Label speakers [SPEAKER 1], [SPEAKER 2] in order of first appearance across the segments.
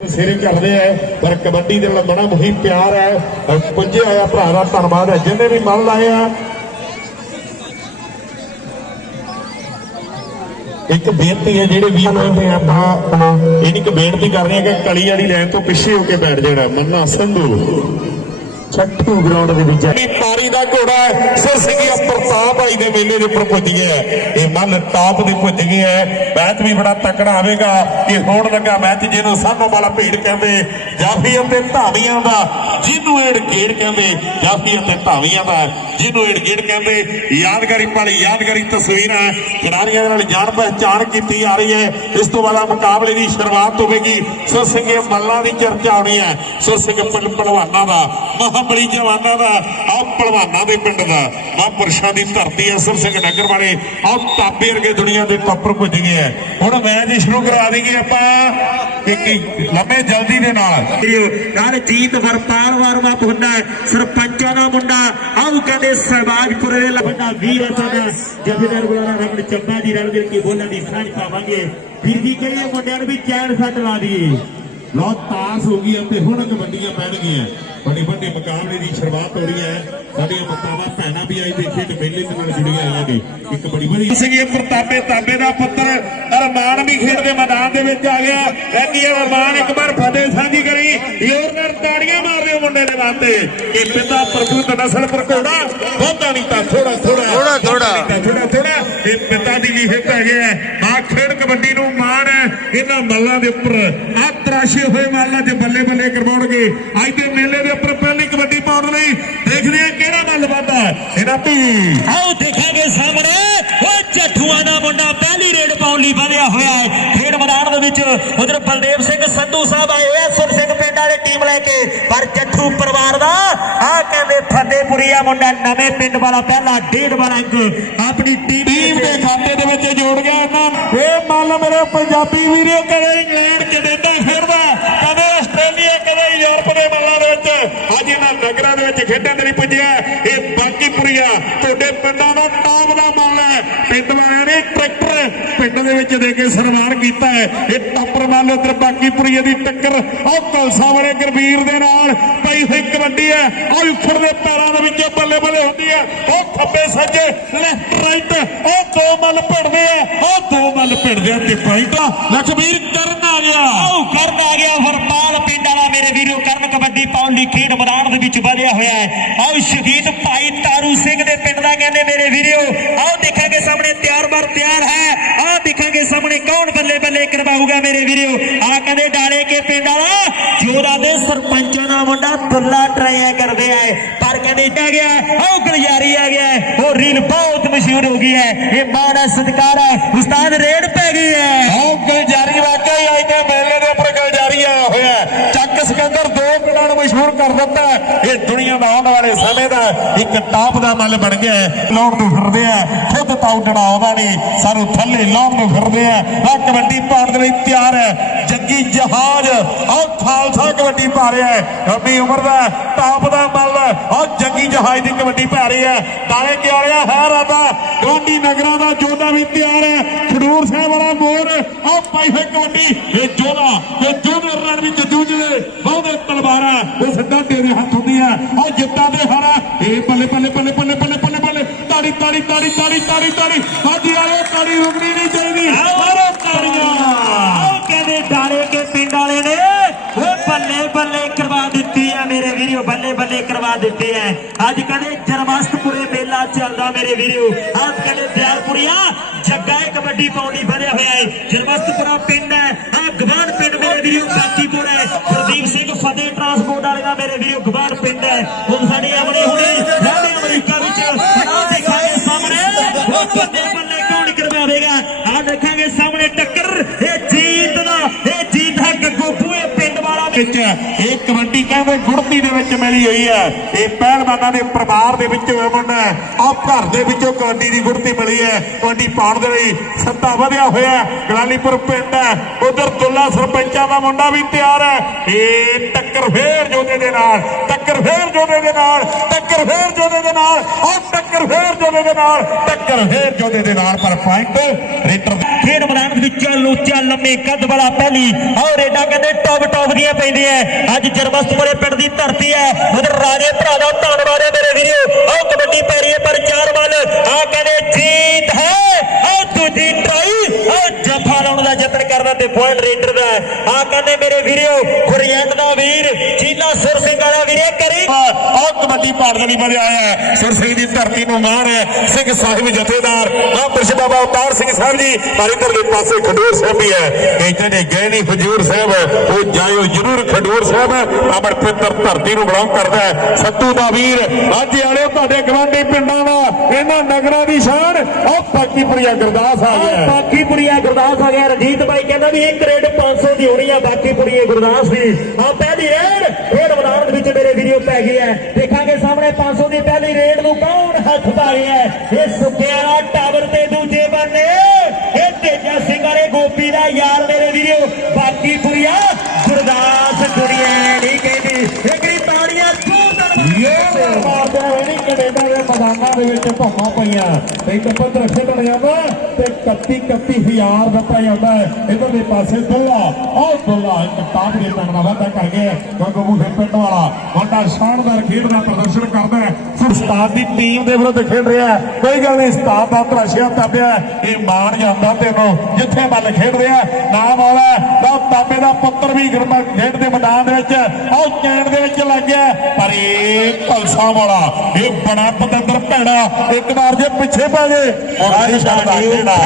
[SPEAKER 1] ਸਿਰੇ ਕਰਦੇ ਆ, ਪਰ ਕਬੱਡੀ ਦੇ ਨਾਲ ਬੜਾ ਮੁਹੀ ਪਿਆਰ ਹੈ ਪੁੱਜੇ ਹੋਇਆ ਭਰਾ ਦਾ ਧੰਨਵਾਦ ਹੈ ਜਿੰਨੇ ਵੀ ਮਨ ਲਾਇਆ ਇੱਕ ਬੇਨਤੀ ਹੈ ਜਿਹੜੇ ਵੀਰ ਨੇ ਆਪਾਂ ਇਹ ਨਹੀਂ ਬੇਨਤੀ ਕਰ ਰਹੇ ਆ ਕਿ ਕਲੀ ਵਾਲੀ ਲੈਣ ਤੋਂ ਪਿੱਛੇ ਹੋ ਕੇ ਬੈਠ ਜਾਣਾ। ਮੰਨਾ ਸੰਧੂ। ਛੱਟੂ ਗਰਾਊਂਡ ਦੇ ਵਿੱਚ ਇਹ ਪਾਰੀ ਦਾ ਘੋੜਾ ਸਿਰ ਸਿੰਘੀਆ ਪ੍ਰਤਾਪ ਭਾਈ ਦੇ ਮੇਲੇ ਦੇ ਉੱਪਰ ਪੁੱਜ ਗਿਆ ਇਹ ਮਨ ਟਾਪ ਦੇ ਪੁੱਜ ਗਿਆ ਮੈਚ ਵੀ ਬੜਾ ਤਕੜਾ ਆਵੇਗਾ ਇਹ ਹੋਣ ਲੱਗਾ ਮੈਚ ਜਿਹਨੂੰ ਸਾਹਮਣੇ ਵਾਲਾ ਭੀੜ ਕਹਿੰਦੇ ਜਾਫੀ ਅਤੇ ਧਾਵੀਆਂ ਦਾ। ਜਿਹਨੂੰ ਏੜ ਗੇੜ ਕਹਿੰਦੇ ਜਾਫੀ ਅਤੇ ਧਾਵੀਆਂ ਦਾ। ਜਿਹਨੂੰ ਏੜ ਗੇੜ ਕਹਿੰਦੇ, ਯਾਦਗਾਰੀ ਪਲ ਯਾਦਗਾਰੀ ਤਸਵੀਰਾਂ ਖਿਡਾਰੀਆਂ ਦੇ ਨਾਲ ਜਾਣ ਪਹਿਚਾਣ ਕੀਤੀ ਆ ਰਹੀ ਹੈ। ਇਸ ਤੋਂ ਬਾਅਦ ਮੁਕਾਬਲੇ ਦੀ ਸ਼ੁਰੂਆਤ ਹੋਵੇਗੀ। ਸੋ ਸਿੰਘੇ ਮੱਲਾਂ ਦੀ ਚਰਚਾ ਹੋਣੀ ਹੈ। ਸੋ ਸਿੰਘ ਪਿੰਡ ਦਾ। ਮਹਾਬਲੀ ਜਵਾਨਾਂ ਦਾ ਆਹ ਪਹਿਲਵਾਨਾਂ ਦੇ ਪਿੰਡ ਦਾ ਮਹਾਂਪੁਰਸ਼ਾਂ ਦੀ ਧਰਤੀ ਅਸਰ ਸਿੰਘ ਨਗਰ ਵਾਲੇ ਆਹ ਤਾਪੇ ਵਰਗੇ ਦੁਨੀਆ ਦੇ ਟੱਪਰ ਪੁੱਜ ਗਏ ਹੈ ਹੁਣ ਮੈਚ ਸ਼ੁਰੂ ਕਰਾ ਦੇਈਏ ਆਪਾਂ ਇੱਕ ਇੱਕ ਲੰਮੇ ਜਲਦੀ ਦੇ ਨਾਲ।
[SPEAKER 2] ਨਾਲ ਜੀਤ ਵਰਪਾਲ ਵਰਮਾ ਪੁੰਡਾ ਸਰਪੰਚਾਂ ਦਾ ਮੁੰਡਾ ਆਉ ਕਹਿੰਦੇ ਸਹਿਬਾਜਪੁਰੇ ਦੇ ਲੰਡਾ ਵੀਰ ਸਾਡਾ ਜਥੇਦਾਰ ਬੁਲਾਰਾ ਰਮਣ ਚੱਬਾ ਦੀ ਰਲ ਮਿਲ ਕੇ ਬੋਲਣ ਦੀ ਸਾਂਝ ਪਾਵਾਂਗੇ। ਵੀਰ ਜੀ ਕਹੀਏ ਮੁੰਡਿਆਂ ਨੂੰ ਵੀ ਚੈਨ ਸੱਟ ਲਾ ਦਈਏ?
[SPEAKER 1] ਲੋ ਤਾਸ ਹੋ ਗਈ ਅਤੇ ਹੁਣ ਕਬੱਡੀਆਂ ਪੈਣਗੀਆਂ। ਵੱਡੀ ਵੱਡੀ ਮੁਕਾਬਲੇ ਦੀ ਸ਼ੁਰੂਆਤ ਹੋ ਰਹੀ ਹੈ। ਸਾਡੀਆਂ ਮਾਤਾਵਾਂ ਭੈਣਾਂ ਵੀ ਅੱਜ ਦੇ ਖੇਡ ਮੇਲੇ ਦੇ ਨਾਲ ਜੁੜੀਆਂ ਹੋਈਆਂ ਨੇ। ਇੱਕ ਬੜੀ ਵਧੀਆ
[SPEAKER 3] ਸਿੰਘ ਪ੍ਰਤਾਪੇ ਤਾਬੇ ਦਾ ਪੁੱਤਰ ਅਰਮਾਨ ਵੀ ਖੇਡ ਦੇ ਮੈਦਾਨ ਦੇ ਵਿੱਚ ਆ ਗਿਆ। ਕਹਿੰਦੀ ਹੈ ਅਰਮਾਨ ਇੱਕ ਵਾਰ ਫਤਿਹ ਸਾਂਝੀ ਕਰੀ। ਜ਼ੋਰ ਨਾਲ ਤਾੜੀਆਂ ਮਾਰ ਦਿਓ ਮੁੰਡੇ ਦੇ ਵਾਸਤੇ ਇਹ ਪਿਤਾ ਪ੍ਰਭੂਤ ਨਸਲ ਪਰ ਘੋੜਾ ਬਹੁਤਾ ਨਹੀਂ ਤਾਂ ਥੋੜਾ ਥੋੜਾ
[SPEAKER 4] ਥੋੜ੍ਹਾ- ਥੋੜ੍ਹਾ।
[SPEAKER 3] ਥੋੜਾ ਥੋੜਾ ਇਹ ਪਿਤਾ ਦੀ ਵੀ ਹਿੱਤ ਹੈਗੇ ਆ। ਆ ਖੇਡ ਕਬੱਡੀ ਨੂੰ ਮਾਣ ਹੈ ਇਹਨਾਂ ਮੱਲਾਂ ਦੇ ਉੱਪਰ ਆ ਤਰਾਸ਼ੇ ਹੋਏ ਮੱਲਾਂ 'ਚ ਬੱਲੇ ਬੱਲੇ ਕਰਵਾਉਣਗੇ। ਅੱਜ ਦੇ ਮੇਲੇ ਦੇ ਉੱਪਰ ਪਹਿਲੀ ਕਬੱਡੀ ਪਾਉਣ ਲਈ ਦੇਖਦੇ ਆ ਕਿਹੜਾ ਮੱਲ ਵੱਧਦਾ ਇਹਨਾਂ ਧੀ
[SPEAKER 2] ਆਓ ਦੇਖਾਂਗੇ ਸਾਹਮਣੇ। ਉਹ ਜੱਠੂਆਂ ਦਾ ਮੁੰਡਾ ਪਹਿਲੀ ਰੇਡ ਪਾਉਣ ਲਈ ਵਧਿਆ ਹੋਇਆ ਹੈ। ਖੇਡ ਮੈਦਾਨ ਦੇ ਵਿੱਚ ਉਧਰ ਬਲਦੇਵ ਸਿੰਘ ਸੰਧੂ ਸਾਹਿਬ ਆਏ ਹੋਏ ਸੁਰ ਸਿੰਘ ਟੀਮ ਲੈ ਕੇ ਪਰ ਜੱਠੂ ਪਰਿਵਾਰ ਦਾ ਆ ਕਹਿੰਦੇ ਫਤਿਹਪੁਰੀਆ ਮੁੰਡਾ ਨਵੇਂ ਪਿੰਡ ਵਾਲਾ ਪਹਿਲਾ ਡੇਢ ਵਾਲਾ ਅੰਕ ਆਪਣੀ ਟੀਮ
[SPEAKER 3] ਦੇ ਖਾਤੇ ਦੇ ਵਿੱਚ ਜੋੜ ਗਿਆ ਇਹਨਾਂ ਇਹ ਮੰਨ ਮੇਰੇ ਪੰਜਾਬੀ ਵੀਰੋ ਕਦੇ ਇੰਗਲੈਂਡ ਕੈਨੇਡਾ ਖੇਡਦਾ ਕਦੇ ਆਸਟ੍ਰੇਲੀਆ ਕਦੇ ਯੂਰਪ ਦੇ ਮੱਲਾਂ ਦੇ ਵਿੱਚ। ਅੱਜ ਇਹਨਾਂ ਨਗਰਾਂ ਦੇ ਵਿੱਚ ਖੇਡਣ ਦੇ ਲਈ ਪੁੱਜਿਆ। ਇਹ ਬਾਕੀਪੁਰੀਆ ਤੁਹਾਡੇ ਪਿੰਡਾਂ ਦਾ ਟਾਪ ਦਾ ਮੱਲ ਹੈ। ਪਿੰਡ ਵਾਲਿਆਂ ਨੇ ਟਰੈਕਟਰ ਦੇ ਵਿੱਚ ਦੇ ਕੇ ਸਨਮਾਨ ਕੀਤਾ ਹੈ। ਇਹ ਟੱਪਰ ਮੱਲ ਉਧਰ ਦੀ ਟੱਕਰ। ਉਹ ਕਲਸਾ ਵਾਲੇ ਗਰਬੀਰ ਦੇ ਨਾਲ ਪਈ ਹੋਈ ਕਬੱਡੀ ਹੈ। ਉਹ ਉੱਪਰ ਪੈਰਾਂ ਦੇ ਵਿੱਚ ਬੱਲੇ ਬੱਲੇ ਹੁੰਦੀ ਹੈ। ਉਹ ਖੱਬੇ ਸੱਜੇ ਲੈਫਟ ਰਾਈਟ ਉਹ ਦੋ ਮੱਲ ਭਿੜਦੇ ਆ। ਉਹ ਦੋ ਮੱਲ ਭਿੜਦੇ ਆ ਤੇ ਪੁਆਇੰਟਾਂ ਲਖਬੀਰ ਕਰਨ ਆ ਗਿਆ।
[SPEAKER 2] ਆਓ ਕਰਨ ਆ ਗਿਆ ਵਰਪਾਲ ਪਿੰਡ ਵਾਲਾ ਮੇਰੇ ਵੀਰੋ, ਕਰਨ ਕਬੱਡੀ ਪਾਉਣ ਲਈ ਖੇਡ ਮੈਦਾਨ ਦੇ ਵਿੱਚ ਵਧਿਆ ਹੋਇਆ ਹੈ। ਆਓ ਸ਼ਹੀਦ ਭਾਈ ਤਾਰੂ ਸਿੰਘ ਦੇ ਪਿੰਡ ਦਾ ਕਹਿੰਦੇ ਮੇਰੇ ਵੀਰੋ ਆਓ ਦੇਖਾਂਗੇ ਸਾਹਮਣੇ ਤਿਆਰ ਬਰ ਤਿਆਰ ਹੈ। ਆਹ ਦੇਖਾਂਗੇ ਸਾਹਮਣੇ ਕੌਣ ਬੱਲੇ ਬੱਲੇ ਕਰਵਾਊਗਾ ਮੇਰੇ ਵੀਰੋ। ਆ ਕਹਿੰਦੇ ਡਾਲੇ ਕੇ ਪਿੰਡ ਵਾਲਾ, ਜੋਰਾ ਦੇ ਸਰਪੰਚਾਂ ਦਾ ਮੁੰਡਾ ਦੁੱਲਾ ਟਰਾਇਆ ਕਰਦੇ ਆਏ ਪਰ ਕਹਿੰਦੇ ਆ ਗਿਆ, ਉਹ ਗਲਿਆਰੀ ਆ ਗਿਆ। ਉਹ ਰੀਲ ਬਹੁਤ ਮਸ਼ਹੂਰ ਹੋ ਗਈ ਹੈ। ਇਹ ਮਾਣ ਹੈ ਸਤਿਕਾਰ ਹੈ ਉਸਤਾਦ ਰੇਡ ਪੈ ਗਈ ਹੈ
[SPEAKER 3] ਆਓ ਗਲਜਾਰੀ ਵਾਕਈ ਅੱਜ ਦੇ ਮੇਲੇ ਦੇ ਉੱਪਰ ਗਲਜਾਰੀ ਆਇਆ ਹੋਇਆ ਹੈ। ਚੱਕ ਸਿਕੰਦਰ ਦੋ ਪਿੰਡਾਂ ਨੂੰ ਮਸ਼ਹੂਰ ਕਰ ਦਿੱਤਾ ਹੈ। ਇਹ ਦੁਨੀਆ ਦਾ ਆਉਣ ਵਾਲੇ ਸਮੇਂ ਦਾ ਇੱਕ ਟਾਪ ਦਾ ਮੱਲ ਬਣ ਗਿਆ ਲਾਉਣ ਨੂੰ ਫਿਰਦੇ ਆ। ਖੁਦ ਤਾਂ ਉੱਡਣਾ ਆਉਂਦਾ ਨਹੀਂ। ਸਾਨੂੰ ਥੱਲੇ ਲਾਉਣ ਨੂੰ ਫਿਰਦੇ ਆ। ਆ ਕਬੱਡੀ ਪਾਉਣ ਦੇ ਲਈ ਤਿਆਰ ਹੈ। ਜੱਗੀ ਜਹਾਜ਼, ਆਹ ਖਾਲਸਾ ਕਬੱਡੀ ਪਾ ਰਿਹਾ ਹੈ। ਰੱਬੀ ਉਮਰ ਦਾ ਟਾਪ ਦਾ ਮੱਲ, ਆਹ ਜੱਗੀ ਜਹਾਜ਼ ਦੀ ਕਬੱਡੀ ਪਾ ਰਹੀ ਹੈ। ਤਾਲੇ ਕੀ ਰਿਹਾ ਹੈ ਰਾਦਾ ਗਵਾਂਢੀ ਨਗਰਾਂ ਦਾ ਜੋਧਾ ਵੀ ਤਿਆਰ ਹੈ। ਖਡੂਰ ਸਾਹਿਬ ਵਾਲਾ ਮੋਰ, ਆਹ ਪਾਈ ਹੋਈ ਕਬੱਡੀ। ਇਹ ਜੋਧਾ, ਇਹ ਜੋਧੇ ਰਣ ਵਿੱਚ ਜੂਝਦੇ, ਬਹੁਤੇ ਤਲਵਾਰਾਂ ਉਹ ਸਿੱਧਾ ਤੇਰੇ ਹੱਥ ਹੁੰਦੀਆਂ ਆਹ ਜਿੱਤਾਂ ਦੇ ਹਾਰਾ ਇਹ ਬੱਲੇ ਬੱਲੇ ਬੱਲੇ ਬੱਲੇ ਬੱਲੇ ਬੱਲੇ ਬੱਲੇ ਤਾੜੀ ਤਾੜੀ ਤਾੜੀ ਤਾੜੀ ਤਾੜੀ ਤਾੜੀ। ਹਾਜੀ ਆਇਓ ਤਾੜੀ ਰੁਕਣੀ ਨਹੀਂ ਚਾਹੀਦੀ। ਮਾਰੋ ਤਾੜੀਆਂ।
[SPEAKER 2] ਆਓ ਕਹਿੰਦੇ ਡਾਲੇ ਕੇ ਪਿੰਡ ਵਾਲੇ ਨੇ। ਉਹ ਬੱਲੇ ਬੱਲੇ ਕਰਵਾ ਦਿੱਤੀ ਆ ਮੇਰੇ ਵੀਰੋ, ਬੱਲੇ ਬੱਲੇ ਕਰਵਾ ਦਿੱਤੇ ਆ ਅੱਜ ਕਹਿੰਦੇ ਜਨਮਸਤਪੁਰੇ ਮੇਲਾ ਚੱਲਦਾ ਮੇਰੇ ਵੀਰੋ। ਅੱਜ ਕਹਿੰਦੇ ਦਿਆਲਪੁਰੀਆ ਜੱਗਾ ਕਬੱਡੀ ਪਾਉਣੀ ਵਧਿਆ ਹੋਇਆ ਹੈ ਜਨਮਸਤਪੁਰਾ ਪਿੰਡ ਹੈ ਆ ਗਵਾਨ ਪਿੰਡ ਮੇਰੇ ਵੀਰੋ, ਬਾਕੀਪੁਰ ਹੈ ਗੁਰਦੀਪ ਸਿੰਘ ਫਤਿਹ ਟਰਾਂਸਪੋਰਟ ਵਾਲੇ ਦਾ ਮੇਰੇ ਵੀਰੋ ਗਵਾਨ ਪਿੰਡ ਹੈ ਹੁਣ ਸਾਡੇ ਆਪਣੇ ਹੁਣੇ ਰਹਿੰਦੇ ਅਮਰੀਕਾ ਵਿੱਚ ਆ ਦੇਖਾਂਗੇ ਸਾਹਮਣੇ। ਉਹ ਬੱਲੇ
[SPEAKER 3] ਵਿੱਚ ਇਹ ਕਬੱਡੀ ਕਹਿੰਦੇ ਗੁੜਤੀ ਦੇ ਵਿੱਚ ਮਿਲੀ ਹੋਈ ਹੈ। ਇਹ ਪਹਿਲਵਾਨਾਂ ਦੇ ਪਰਿਵਾਰ ਦੇ ਵਿੱਚ ਅਮਨ ਹੈ। ਆਹ ਘਰ ਦੇ ਵਿੱਚੋਂ ਕਬੱਡੀ ਦੀ ਗੁੜਤੀ ਮਿਲੀ ਹੈ। ਕਬੱਡੀ ਪਾਉਣ ਦੇ ਲਈ ਸੱਤਾ ਵਧਿਆ ਹੋਇਆ ਗਲਾਲੀਪੁਰ ਪਿੰਡ ਹੈ। ਉਧਰ ਦੁੱਲਾ ਸਰਪੰਚਾਂ ਦਾ ਮੁੰਡਾ ਵੀ ਤਿਆਰ ਹੈ। ਇਹ ਟੱਕਰ ਫੇਰ ਜੋਦੇ ਦੇ ਨਾਲ, ਟੱਕਰ ਫੇਰ ਜੋਦੇ ਦੇ ਨਾਲ, ਟੱਕਰ ਫੇਰ ਜੋਦੇ ਦੇ ਨਾਲ, ਆਹ ਟੱਕਰ ਫੇਰ ਜੋਦੇ ਦੇ ਨਾਲ, ਟੱਕਰ ਫੇਰ ਜੋਦੇ ਦੇ ਨਾਲ। ਪਰ ਪੁਆਇੰਟ ਰੇਟਰ
[SPEAKER 2] ਖੇਡ ਮੈਦਾਨ ਦੇ ਵਿੱਚ ਲੋਚਾ ਲੰਮੇ ਕੱਦ ਵਾਲਾ ਪਹਿਲੀ। ਔਰ ਏਡਾ ਕਹਿੰਦੇ ਟੌਪ ਟੌਪ ਦੀਆਂ ਪੈਂਦੀਆਂ ਅੱਜ ਜਰਮਸਤਪੁਰੇ ਪਿੰਡ ਦੀ ਧਰਤੀ ਹੈ ਉਧਰ ਰਾਜੇ ਭਰਾ ਦਾ ਧੰਨਵਾਦ ਹੈ ਮੇਰੇ ਵੀਰੋ। ਉਹ ਕਬੱਡੀ ਪੈ ਰਹੀ ਹੈ ਪਰ ਚਾਰ ਵੱਲ। ਆ ਕਹਿੰਦੇ ਜੀਤ ਹੈ। ਉਹ ਦੂਜੀ ਟਰਾਈ ਲਾਉਣ ਦਾ ਯਤਨ ਕਰਦਾ ਤੇ ਪੁਆਇੰਟ ਰੇਡਰ ਦਾ ਆ ਕਹਿੰਦੇ ਮੇਰੇ ਵੀਰੋ ਖੁਰੀਐਂਡ ਦਾ ਵੀਰ, ਚੀਨਾ ਸੁਰ ਸਿੰਘ ਵਾਲਾ ਵੀਰੇ, ਕਰੀ
[SPEAKER 3] ਆਹ ਕਬੱਡੀ ਪਾੜਨ ਲਈ ਵਧਿਆ ਹੈ। ਸੁਰ ਸਿੰਘ ਦੀ ਧਰਤੀ ਨੂੰ ਮਾਣ ਹੈ। ਸਿੰਘ ਸਾਹਿਬ ਜਥੇਦਾਰ, ਮਹਾਂਪੁਰਸ਼ ਬਾਬਾ ਅਵਤਾਰ ਸਿੰਘ ਸਾਹਿਬ ਜੀ, ਪਰ ਇਧਰਲੇ ਪਾਸੇ ਖਡੂਰ ਸਾਹਿਬ ਵੀ ਹੈ। ਇੱਥੇ ਜਿਹੜੇ ਗਏ ਨਹੀਂ ਹਜੂਰ ਸਾਹਿਬ, ਉਹ ਜਾਇਓ ਜਰੂਰ ਖਡੂਰ ਸਾਹਿਬ ਅਮਰ ਪਿੱਤਰ ਧਰਤੀ ਨੂੰ ਬਲੌਂਗ ਕਰਦਾ ਹੈ। ਸੱਤੂ ਦਾ ਵੀਰ, ਅੱਜ ਵਾਲੇ ਤੁਹਾਡੇ ਗਵਾਂਢੀ ਪਿੰਡਾਂ ਦਾ, ਇਹਨਾਂ ਨਗਰਾਂ ਦੀ ਸ਼ਾਨ ਬਾਕੀਪੁਰੀਆ ਗੁਰਦਾਸ ਆ ਗਿਆ।
[SPEAKER 2] ਬਾਕੀਪੁਰੀਆ ਗੁਰਦਾਸ ਆ ਗਿਆ। ਰਜੀਤ ਭਾਈ ਕਹਿੰਦਾ ਵੀ ਇੱਕ ਰੇਡ 500 ਦੀ ਹੋਣੀ ਆ ਬਾਕੀਪੁਰੀਏ ਗੁਰਦਾਸ ਦੀ। ਆ ਪਹਿਲੀ ਰੇਡ ਖੇਡ ਮੈਦਾਨ ਦੇ ਵਿੱਚ ਮੇਰੇ ਵੀਡੀਓ ਪੈ ਗਈ ਹੈ। ਦੇਖਾਂਗੇ ਸਾਹਮਣੇ 500 ਦੀ ਪਹਿਲੀ ਰੇਡ ਨੂੰ ਕੌਣ ਹੱਥ ਪਾ ਰਿਹਾ ਹੈ। ਇਹ ਸੁੱਕਿਆਰਾ ਟਾਵਰ ਤੇ ਦੂਜੇ ਬੰਨੇ। ਇਹ ਤੇਜਾ ਸਿੰਘ ਵਾਲੇ ਗੋਪੀ ਦਾ ਯਾਰ ਮੇਰੇ ਵੀਡੀਓ ਬਾਕੀਪੁਰੀਆ ਗੁਰਦਾਸ ਕੁੜੀਏ ਨਹੀਂ ਕਹਿੰਦੀ ਇਹ ਕਿਹੜੀ ਤਾੜੀਆਂ ਜ਼ੋਰਦਾਰ
[SPEAKER 3] ਮਾਰਦੇ ਹੋਏ ਨਹੀਂ ਕੈਨੇਡਾ ਦੇ ਮੈਦਾਨਾਂ ਦੇ ਵਿੱਚ ਧੁੰਮਾਂ ਪਈਆਂ ਤੇ ਇੱਕ ਪੱਧਰ ਖੇਡਣ ਜਾਂਦਾ ਤੇ 31 31000 ਦਿੱਤਾ ਜਾਂਦਾ ਹੈ ਇਧਰਲੇ ਪਾਸੇ ਦੁੱਲਾ ਉਹ ਦੁੱਲਾ ਇੱਕ ਟਾਪ ਦੇ ਤੰਨਾ ਵਾਧਾ ਕਰ ਗਿਆ ਗੰਗੋ ਮੂਹੇ ਪਿੰਡ ਵਾਲਾ ਵੱਡਾ ਸ਼ਾਨਦਾਰ ਖੇਡ ਦਾ ਪ੍ਰਦਰਸ਼ਨ ਕਰਦਾ ਹੈ ਉਸਤਾਦ ਦੀ ਟੀਮ ਦੇ ਵਿਰੁੱਧ ਖੇਡ ਰਿਹਾ ਹੈ। ਕੋਈ ਗੱਲ ਨਹੀਂ ਉਸਤਾਦ ਦਾ ਤਰਾਸ਼ਿਆ ਤਾਬਿਆ ਇਹ ਮਾਣ ਜਾਂਦਾ ਤੈਨੂੰ ਜਿੱਥੇ ਮੱਲ ਖੇਡ ਰਿਹਾ ਨਾਮ ਆਉਣਾ ਦਾ ਤਾਬੇ ਦਾ ਪੁੱਤਰ ਵੀ ਗਰਮਾ ਖੇਡ ਦੇ ਮੈਦਾਨ ਦੇ ਵਿੱਚ ਉਹ ਕੈਨ ਦੇ ਵਿੱਚ ਲੱਗ ਗਿਆ ਪਰ ਇਹ ਕਲਸਾ ਵਾਲਾ ਇਹ ਬੜਾ ਪਤੰਦਰ ਭੈੜਾ ਇੱਕ ਵਾਰ ਜੇ ਪਿੱਛੇ ਪੈ ਖੇੜਾ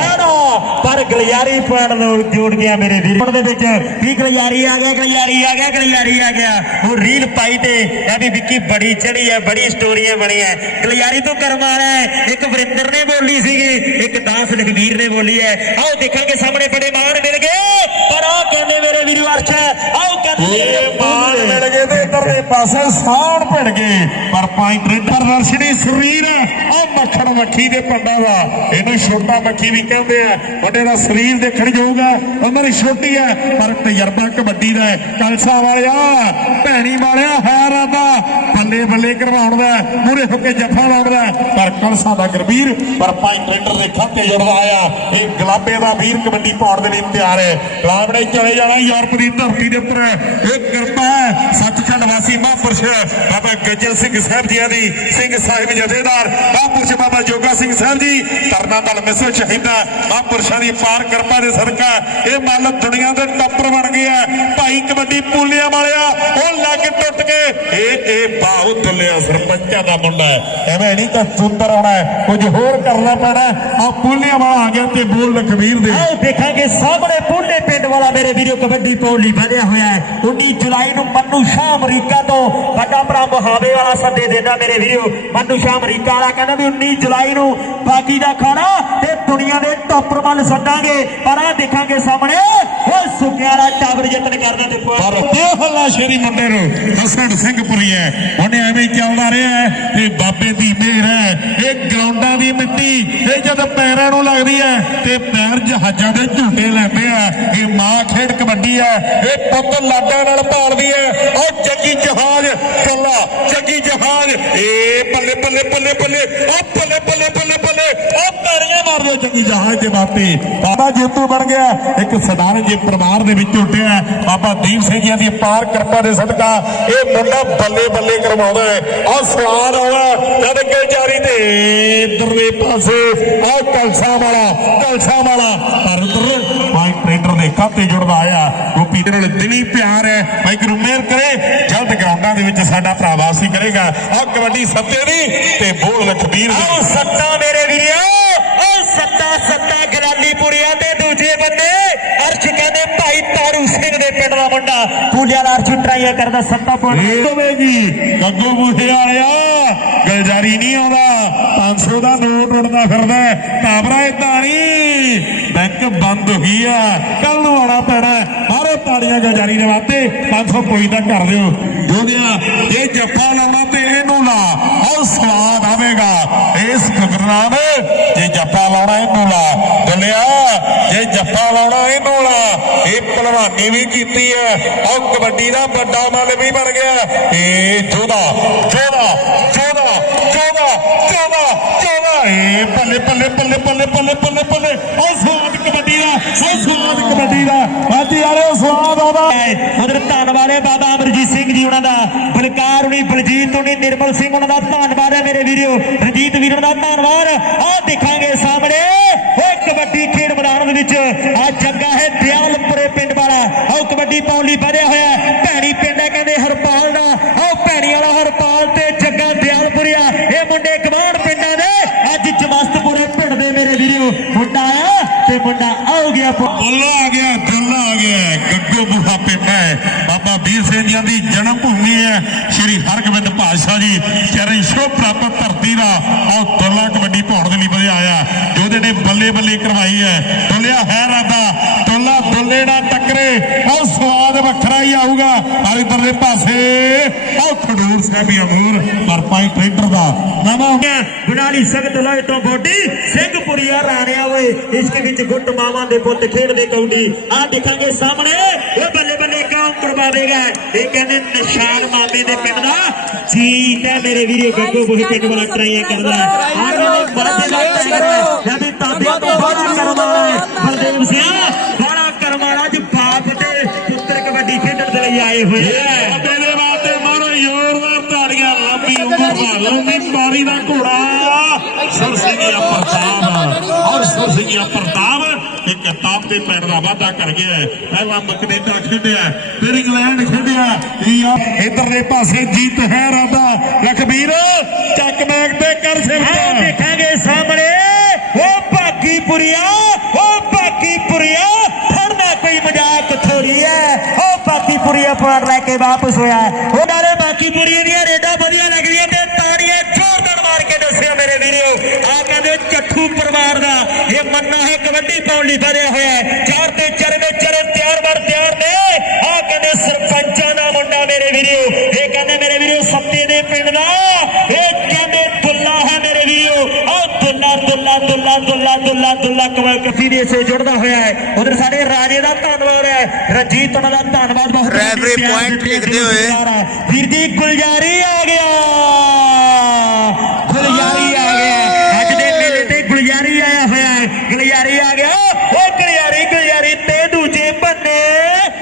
[SPEAKER 2] ਪਰ ਗਲਿਆਰੀ ਪੁਆਇੰਟ ਨੂੰ ਜੋੜ ਗਿਆ ਮੇਰੇ ਵੀਰ। ਦੇ ਵਿੱਚ ਕੀ ਗਲਿਆਰੀ ਆ ਗਿਆ ਗਲਿਆਰੀ ਆ ਗਿਆ ਗਲਿਆਰੀ ਆ ਗਿਆ। ਉਹ ਰੀਲ ਪਾਈ ਤੇ ਇਹ ਵੀ ਵਿੱਕੀ ਬੜੀ ਚੜੀ ਹੈ ਬੜੀ ਸਟੋਰੀਆਂ ਬਣੀ ਹੈ ਗਲਿਆਰੀ ਤੋਂ ਕਰਮ ਵਾਲਾ ਹੈ। ਇੱਕ ਵਰਿੰਦਰ ਨੇ ਬੋਲੀ ਸੀਗੀ ਇੱਕ ਦਾਸ ਲਖਵੀਰ ਨੇ ਬੋਲੀ ਹੈ। ਆਓ ਦੇਖਾਂਗੇ ਸਾਹਮਣੇ ਬੜੇ ਮਾਣ ਮਿਲ ਗਏ। ਪਰ ਆਹ ਕਹਿੰਦੇ ਮੇਰੇ ਵੀਰ ਅਰਸ਼ ਆਓ ਕਹਿੰਦੇ
[SPEAKER 3] ਬਾਣ ਮਿਲ ਗਏ ਤੇ ਇਧਰਲੇ ਪਾਸੇ ਸਾਣ ਭਿੜ ਗਏ। ਪਰ ਪੁਆਇੰਟ ਰੇਡਰ ਦਰਸ਼ਨੀ ਸਰੀਰ ਉਹ ਮੱਖਣ ਮੱਖੀ ਦੇ ਪੰਡਾ ਦਾ। ਇਹਨੂੰ ਛੋਟਾ ਮੱਖੀ ਵੀ ਕਹਿੰਦੇ ਆ। ਵੱਡੇ ਦਾ ਸਰੀਰ ਦੇਖਣ ਜਾਊਗਾ ਉਮਰ ਛੋਟੀ ਹੈ, ਪਰ ਤਜਰਬਾ ਕਬੱਡੀ ਦਾ ਹੈ। ਕਲਸਾ ਵਾਲਿਆ, ਭੈਣੀ ਵਾਲਿਆ ਹੈ ਰਾਦਾ ਬੱਲੇ ਬੱਲੇ ਕਰਵਾਉਣ ਦਾ ਮੂਰੇ ਹੋ ਕੇ ਜੱਫਾ ਲਾਉਣ ਦਾ ਪਰ ਕਲਸਾ ਦਾ ਗਰਬੀਰ, ਪਰ ਪੁਆਇੰਟ ਰੇਡਰ ਦੇ ਖਾਤੇ ਜੁੜਦਾ ਆਇਆ। ਇਹ ਗਲਾਬੇ ਦਾ ਵੀਰ ਕਬੱਡੀ ਪਾਉਣ ਦੇ ਲਈ ਤਿਆਰ ਹੈ। ਗੁਲਾਬ ਨੇ ਚਲੇ ਜਾਣਾ, ਯੂਰਪ ਦੀ ਧਰਤੀ ਦੇ ਉੱਪਰ ਇਹ ਕਿਰਪਾ ਹੈ, ਸੱਚਖੰਡ ਵਾਸੀ ਮਹਾਂਪੁਰਸ਼ ਬਾਬਾ ਗੱਜਲ ਸਿੰਘ ਸਾਹਿਬ ਜੀ ਦੀ, ਸਿੰਘ ਸਾਹਿਬ ਜਥੇਦਾਰ ਮਹਾਂਪੁਰਸ਼ ਬਾਬਾ ਜੋਗਾ ਸਿੰਘ ਸਾਹਿਬ ਜੀ ਤਰਨਾ ਦਲ ਮਿਸਰ ਸ਼ਹੀਦਾਂ ਮਹਾਂਪੁਰਸ਼ਾਂ ਦੀ ਪਾਰ ਕਿਰਪਾ ਦੇ ਸਦਕਾ ਇਹ ਮੱਲ ਦੁਨੀਆ ਦੇ ਟੱਪਰ ਬਣ ਗਿਆ। ਭਾਈ ਕਬੱਡੀ ਪੂਲਿਆਂ ਵਾਲਿਆ, ਉਹ ਲੱਗ ਟੁੱਟ ਕੇ। ਇਹ ਇਹ ਬਾਹੂ ਦੁੱਲਿਆ ਸਰਪੰਚਾਂ ਦਾ ਮੁੰਡਾ ਐਵੇਂ ਨਹੀਂ ਤਾਂ ਸੁੰਦਰ ਆਉਣਾ ਕੁਝ ਹੋਰ ਕਰਨਾ ਪੈਣਾ ਆ ਪੂਲਿਆਂ ਵਾਲਾ ਆ ਗਿਆ ਤੇ ਬੋਲ ਲਖਵੀਰ ਦੇ।
[SPEAKER 2] ਆਓ ਦੇਖਾਂਗੇ, ਸਾਹਮਣੇ ਪੁੰਨੇ ਪਿੰਡ ਵਾਲਾ ਮੇਰੇ ਵੀਰੋ, ਕਬੱਡੀ ਪਾਉਣ ਲਈ ਵਧਿਆ ਹੋਇਆ ਹੈ। 19 ਜੁਲਾਈ ਨੂੰ ਮੰਨੂ ਸ਼ਾਹ ਅਮਰੀਕਾ ਤੋਂ ਵੱਡਾ ਭਰਾ ਮੁਹਾਵੇ ਵਾਲਾ ਸੱਦੇ ਦੇਦਾ ਮੇਰੇ ਵੀਰੋ, ਮੰਨੂ ਸ਼ਾਹ ਅਮਰੀਕਾ ਵਾਲਾ ਕਹਿੰਦਾ ਵੀ 19 ਜੁਲਾਈ ਨੂੰ ਬਾਗੀ ਦਾ ਖਾਣਾ ਤੇ ਦੁਨੀਆ ਦੇ ਟੌਪਰ ਵੱਲ ਸੱਦਾਂਗੇ ਪਰ ਆ ਦੇਖਾਂਗੇ ਸਾਹਮਣੇ ਉਹ ਸੁਖਿਆਰਾ ਟਾਵਰ ਯਤਨ ਕਰਦਾ ਤੇ
[SPEAKER 3] ਪਰ ਉਹ ਸ਼ੇਰੀ ਮੁੰਡੇ ਨੂੰ? ਹਸਨ ਸਿੰਘਪੁਰੀ ਹੈ। ਉਹਨੇ ਐਵੇਂ ਚੱਲਦਾ ਰਿਹਾ ਤੇ ਬਾਬੇ ਦੀ ਮਿਹਰ ਹੈ। ਇਹ ਗਰਾਊਂਡਾਂ ਦੀ ਮਿੱਟੀ, ਇਹ ਜਦ ਪੈਰਾਂ ਨੂੰ ਲੱਗਦੀ ਹੈ ਤੇ ਪੈਰ ਜਹਾਜ਼ਾਂ ਦੇ ਝੂਟੇ ਲੈਂਦੇ ਆ। ਇਹ ਮਾਂ ਖੇਡ ਕਬੱਡੀ ਹੈ। ਇਹ ਪੁੱਤ ਲਾਡਾਂ ਨਾਲ ਭਾਲਦੀ ਹੈ। ਉਹ ਜੱਗੀ ਜਹਾਜ਼, ਕੱਲਾ ਜੱਗੀ ਜਹਾਜ਼। ਇਹ ਬੱਲੇ ਬੱਲੇ ਬੱਲੇ ਬੱਲੇ ਉਹ ਬੱਲੇ ਬੱਲੇ ਬੱਲੇ ਬੱਲੇ ਉਹ ਪੈਰੀਆਂ ਮਾਰਦੇ ਜੱਗੀ ਜਹਾਜ਼ ਦੇ ਬਾਤੇ ਬਾਬਾ ਜੇਤੂ ਬਣ ਗਿਆ ਇੱਕ ਸਦਾਰਨ ਜੇ ਪਰਿਵਾਰ ਦੇ ਵਿੱਚ ਉੱਠਿਆ ਬਾਬਾ ਦੀਪ ਸਿੰਘ ਜੀ ਦੀ ਪਾਰ ਕਿਰਪਾ ਦੇ ਸਦਕਾ ਇਹ ਮੁੰਡਾ ਬੱਲੇ ਬੱਲੇ ਕਰਵਾਉਂਦਾ ਹੈ ਆਹ ਸਵਾਦ ਆਉਂਦਾ ਜਦ ਕੇ ਜਾਰੀ ਤੇ ਇਧਰਲੇ ਪਾਸੇ ਆਹ ਕਲਸਾ ਵਾਲਾ ਕਲਸਾ ਵਾਲਾ ਪਰ ਉਧਰ ਭਾਈ ਟ੍ਰੇਡਰ ਦੇ ਖਾਤੇ ਜੁੜਦਾ ਆਇਆ ਗੋਪੀ ਦੇ ਨਾਲ ਦਿਲੀ ਪਿਆਰ ਹੈ ਭਾਈ ਗੁਰੂ ਮਿਹਰ ਕਰੇ ਜਲਦ ਦੇ ਵਿੱਚ ਸਾਡਾ ਭਰਾ ਵਾਪਸੀ ਕਰੇਗਾ। ਆਹ ਕਬੱਡੀ ਸੱਤੇ ਦੀ ਤੇ ਬੋਲ ਲਖਬੀਰ ਦੀ।
[SPEAKER 2] ਆਓ ਸੱਤਾ ਮੇਰੇ ਵੀਰੋ ਉਹ ਸੱਤਾ ਸੱਤਾ ਗਰਾਲੀਪੁਰੀਆ ਤੇ ਦੂਜੇ ਬੰਦੇ ਅਰਸ਼ ਕਹਿੰਦੇ, ਭਾਈ ਤਾਰੂ ਸਿੰਘ ਦੇ ਪਿੰਡ ਦਾ ਮੁੰਡਾ। ਪੂਲਿਆ ਦਾ ਅਰਸ਼ ਟਰਾਈਆ ਕਰਦਾ, ਸੱਤਾ ਪੁੱਟ
[SPEAKER 3] ਹੋਵੇਗੀ ਗੱਗੂ ਬੂਹੇ ਵਾਲਿਆ ਗਲਜਾਰੀ ਨਹੀਂ ਆਉਂਦਾ 500 ਦਾ ਨੋਟ ਉੜਦਾ ਫਿਰਦਾ ਕਾਬਰਾ ਇਦਾਂ ਨਹੀਂ ਬੈਂਕ ਬੰਦ ਹੋ ਗਈ ਆ ਕੱਲ ਨੂੰ ਆਉਣਾ ਪੈਣਾ ਮਾਰੋ ਤਾੜੀਆਂ ਗਲਜਾਰੀ ਦੇ ਵਾਸਤੇ 500 ਕੋਈ ਤਾਂ ਕਰ ਦਿਓ। ਜੋਗਿਆ ਇਹ ਜੱਫਾ ਲਾਉਣਾ ਤੇ ਇਹਨੂੰ ਲਾ ਉਹ ਸਵਾਦ ਆਵੇਗਾ ਇਸ ਖਬਰਨਾਮ ਜੇ ਲਾਉਣਾ ਇਹਨੂੰ ਲਾ। ਦੁਲਿਆ ਜੇ ਜੱਫਾ ਲਾਉਣਾ ਇਹਨੂੰ ਲਾ। ਇਹ ਪਹਿਲਵਾਨੀ ਵੀ ਕੀਤੀ ਹੈ। ਉਹ ਕਬੱਡੀ ਦਾ ਵੱਡਾ ਮੱਲ ਵੀ ਬਣ ਗਿਆ। ਇਹ 14 14 14 14 14 14 ਏ ਬੱਲੇ ਬੱਲੇ ਬੱਲੇ ਬੱਲੇ ਬੱਲੇ ਬੱਲੇ ਬੱਲੇ ਉਹ ਸਵਾਦ ਕਬੱਡੀ ਦਾ, ਉਹ ਸਵਾਦ ਕਬੱਡੀ ਦਾ। ਹਾਂਜੀ ਯਾਰੇ ਸਵਾਦ ਆਉਂਦਾ
[SPEAKER 2] ਉਧਰ ਧੰਨਵਾਦ ਹੈ ਬਾਬਾ ਅਮਰਜੀਤ ਸਿੰਘ ਜੀ ਉਹਨਾਂ ਦਾ। ਬਲਕਾਰ ਹੁਣੀ, ਬਲਜੀਤ ਹੁਣੀ, ਨਿਰਮਲ ਸਿੰਘ ਉਹਨਾਂ ਦਾ ਧੰਨਵਾਦ ਹੈ ਮੇਰੇ ਵੀਰੋ ਰਣਜੀਤ ਵੀਰ ਉਹਨਾਂ ਦਾ ਧੰਨਵਾਦ। ਆਹ ਦੇਖਾਂਗੇ, ਸਾਹਮਣੇ ਓਏ ਕਬੱਡੀ ਖੇਡ ਮੈਦਾਨ ਦੇ ਵਿੱਚ ਆ ਜੱਗਾ ਹੈ ਦਿਆਲਪੁਰੇ ਪਿੰਡ ਵਾਲਾ। ਆਹ ਕਬੱਡੀ ਪਾਉਣ ਲਈ ਵਧਿਆ ਹੋਇਆ ਹੈ। ਭੈਣੀ ਪਿੰਡ ਹੈ ਕਹਿੰਦੇ ਹਰਪਾਲ ਦਾ। ਆਹ ਭੈਣੀ ਵਾਲਾ ਹਰਪਾਲ ਤੇ ਜੱਗਾ ਦਿਆਲਪੁਰਿਆ ਇਹ ਮੁੰਡੇ ਗਵਾਂਢ ਪਿੰਡਾਂ ਦੇ। ਅੱਜ ਜਮਸਤਪੁਰੇ ਪਿੰਡ ਦੇ ਮੇਰੇ ਵੀਰੋ। ਮੁੰਡਾ ਆਇਆ ਤੇ ਮੁੰਡਾ ਆਉ ਗਿਆ
[SPEAKER 3] ਬੱਲਾ ਆ ਗਿਆ ਦੁੱਲਾ ਆ ਗਿਆ ਗੱਗੋ ਬੁਹਾ ਪਿੰਡ ਹੈ। ਬਾਬਾ ਵੀਰ ਸਿੰਘ ਜੀ ਦੀ ਜਨਮ ਭੂਮੀ ਹੈ। ਸ਼੍ਰੀ ਹਰਗੋਬਿੰਦ ਪਾਤਸ਼ਾਹ ਜੀ, ਚਰਨ ਛੋਹ ਪ੍ਰਾਪਤ ਧਰਤੀ ਦਾ। ਆਹ ਦੁੱਲਾ ਕਬੱਡੀ ਪਾਉਣ ਦੇ ਲਈ ਵਧਿਆ ਜਿਹਦੇ ਨੇ ਬੱਲੇ ਬੱਲੇ ਕਰਵਾਈ ਹੈ। ਦੁੱਲਿਆ ਹੈ ਰਾਦਾ ਦੁੱਲਾ ਦੁੱਲੇ ਨਾਲ ਟੱਕਰੇ, ਆਹ ਸਵਾਦ ਵੱਖਰਾ ਹੀ ਆਊਗਾ। ਪਰ ਇਧਰਲੇ ਪਾਸੇ, ਆਹ ਖਡੂਰ ਸਾਹਿਬ ਅਮੂਰ, ਪਰ ਪਾਈ ਟਰੈਕਟਰ ਦਾ ਨਵਾਂ
[SPEAKER 2] ਗੁਨਾਲੀ ਸਖਤ ਲੋਹੇ ਤੋਂ ਬੋਡੀ, ਸਿੰਘਪੁਰੀਆ ਰਾਣਿਆ ਓਏ, ਇਸ਼ਕ ਵਿੱਚ ਗੁੱਟ ਮਾਵਾਂ ਦੇ ਪੁੱਤ ਖੇਡਦੇ ਕੌਡੀ। ਆ ਦੇਖਾਂਗੇ ਸਾਹਮਣੇ ਉਹ ਬੱਲੇ ਬੱਲੇ ਕੌਣ ਕਰਵਾਵੇਗਾ ਇਹ ਕਹਿੰਦੇ ਨਿਸ਼ਾਨ ਮਾਮੇ ਦੇ ਪਿੰਡ ਦਾ ਜੀਤ ਹੈ ਮੇਰੇ ਵੀਰੋ ਗੱਗੋ ਬੁਹੇ ਪਿੰਡ ਵਾਲਾ ਟਰਾਈਆਂ ਕਰਦਾ ਆ ਕਹਿੰਦੇ ਬਾਜੇ ਦਾ ਟਾਈਗਰ ਹੈ ਜਾਂ ਵੀ ਤਾਬਿਆਂ ਤੋਂ ਬੜਾ ਕਰਮ ਵਾਲਾ ਹੈ ਬਲਦੇਵ ਸਿੰਘ ਬੜਾ ਕਰਮ ਵਾਲਾ ਅੱਜ ਬਾਪ ਤੇ ਪੁੱਤਰ ਕਬੱਡੀ ਖੇਡਣ ਦੇ ਲਈ ਆਏ ਹੋਏ
[SPEAKER 3] ਬਾਬੇ ਦੇ ਵਾਸਤੇ ਮਾਰੋ ਜ਼ੋਰਦਾਰ ਤਾੜੀਆਂ ਲੰਬੀ ਉਮਰ ਦਾ ਲੰਬੀ ਪਾਰੀ ਦਾ ਘੋੜਾ। ਪ੍ਰਤਾਪ ਦੇ ਪੈਰ ਦਾ ਵਾਅਦਾ ਕਰ ਗਿਆ ਹੈ। ਪਹਿਲਾਂ ਕੈਨੇਡਾ ਖੇਡਿਆ ਫਿਰ ਇੰਗਲੈਂਡ ਖੇਡਿਆ ਇਧਰਲੇ ਪਾਸੇ ਜੀਤ ਹੈ ਰਾਦਾ ਲਖਬੀਰ ਚੱਕ ਬੈਗ ਤੇ ਕਰ
[SPEAKER 2] ਆਹ
[SPEAKER 3] ਸਿਫਤ
[SPEAKER 2] ਦੇਖਾਂਗੇ ਸਾਹਮਣੇ। ਉਹ ਬਾਕੀ ਪੁਰੀਆ ਉਹ ਬਾਕੀ ਪੁਰੀਆ ਫੜਨਾ ਕੋਈ ਮਜ਼ਾਕ ਥੋੜੀ ਹੈ। ਉਹ ਬਾਕੀ ਪੁਰੀਆ ਲੈ ਕੇ ਵਾਪਸ ਹੋਇਆ ਉਹਨਾਂ ਨੇ ਬਾਕੀ ਪੁਰੀਏ ਦੀਆਂ ਰੇਡਾਂ ਵਧੀਆ ਲੱਗਦੀਆਂ ਤੇ ਤਾੜੀਆਂ ਜ਼ੋਰਦਾਰ ਮਾਰ ਕੇ ਦੱਸਿਆ ਮੇਰੇ ਵੀਰੋ ਆ ਕਹਿੰਦੇ ਚੱਠੂ ਪਰਿਵਾਰ ਦਾ ਇਹ ਮੰਨਾ ਹੈ ਕਬੱਡੀ ਪਾਉਣ ਲਈ ਵਧਿਆ ਹੋਇਆ ਹੈ ਚਾਰ ਤੇ ਚਰਵੇ ਚਰਨ ਤਿਆਰ ਬਰ ਤਿਆਰ ਨੇ ਆ ਕਹਿੰਦੇ ਸਰਪੰਚਾਂ ਦਾ ਮੁੰਡਾ ਮੇਰੇ ਵੀਰੋ ਇਹ ਕਹਿੰਦੇ ਮੇਰੇ ਵੀਰੋ ਸੱਤੇ ਦੇ ਪਿੰਡ ਦਾ ਇਹ ਕਹਿੰਦੇ ਦੁੱਲਾ ਹੈ ਮੇਰੇ ਵੀਰੋ ਆ ਦੁੱਲਾ ਦੁੱਲਾ ਦੁੱਲਾ ਦੁੱਲਾ ਦੁੱਲਾ ਦੁੱਲਾ ਕਮਲ ਕਫੀ ਦੇ ਸੇ ਜੁੜਦਾ ਹੋਇਆ ਹੈ ਉਧਰ ਸਾਡੇ ਰਾਜੇ ਦਾ ਧੰਨਵਾਦ ਹੈ ਰਜੀਤ ਉਹਨਾਂ ਦਾ ਧੰਨਵਾਦ ਬਹੁਤ
[SPEAKER 5] Referee
[SPEAKER 2] ਪਿਆਰ
[SPEAKER 5] point
[SPEAKER 2] ਦਿੱਤੇ
[SPEAKER 5] ਲਿਖਦੇ ਹੋਏ।
[SPEAKER 2] ਵੀਰ ਜੀ ਗੁਲਜਾਰੀ ਆ ਗਿਆ ਗੁਲਜਾਰੀ ਆ ਗਿਆ ਅੱਜ ਦੇ ਮੇਲੇ ਤੇ ਗੁਲਜਾਰੀ ਆਇਆ ਹੋਇਆ ਹੈ ਗੁਲਜਾਰੀ ਆ ਗਿਆ ਉਹ ਗੁਲਜਾਰੀ ਗੁਲਜਾਰੀ ਤੇ ਦੂਜੇ ਬੰਨੇ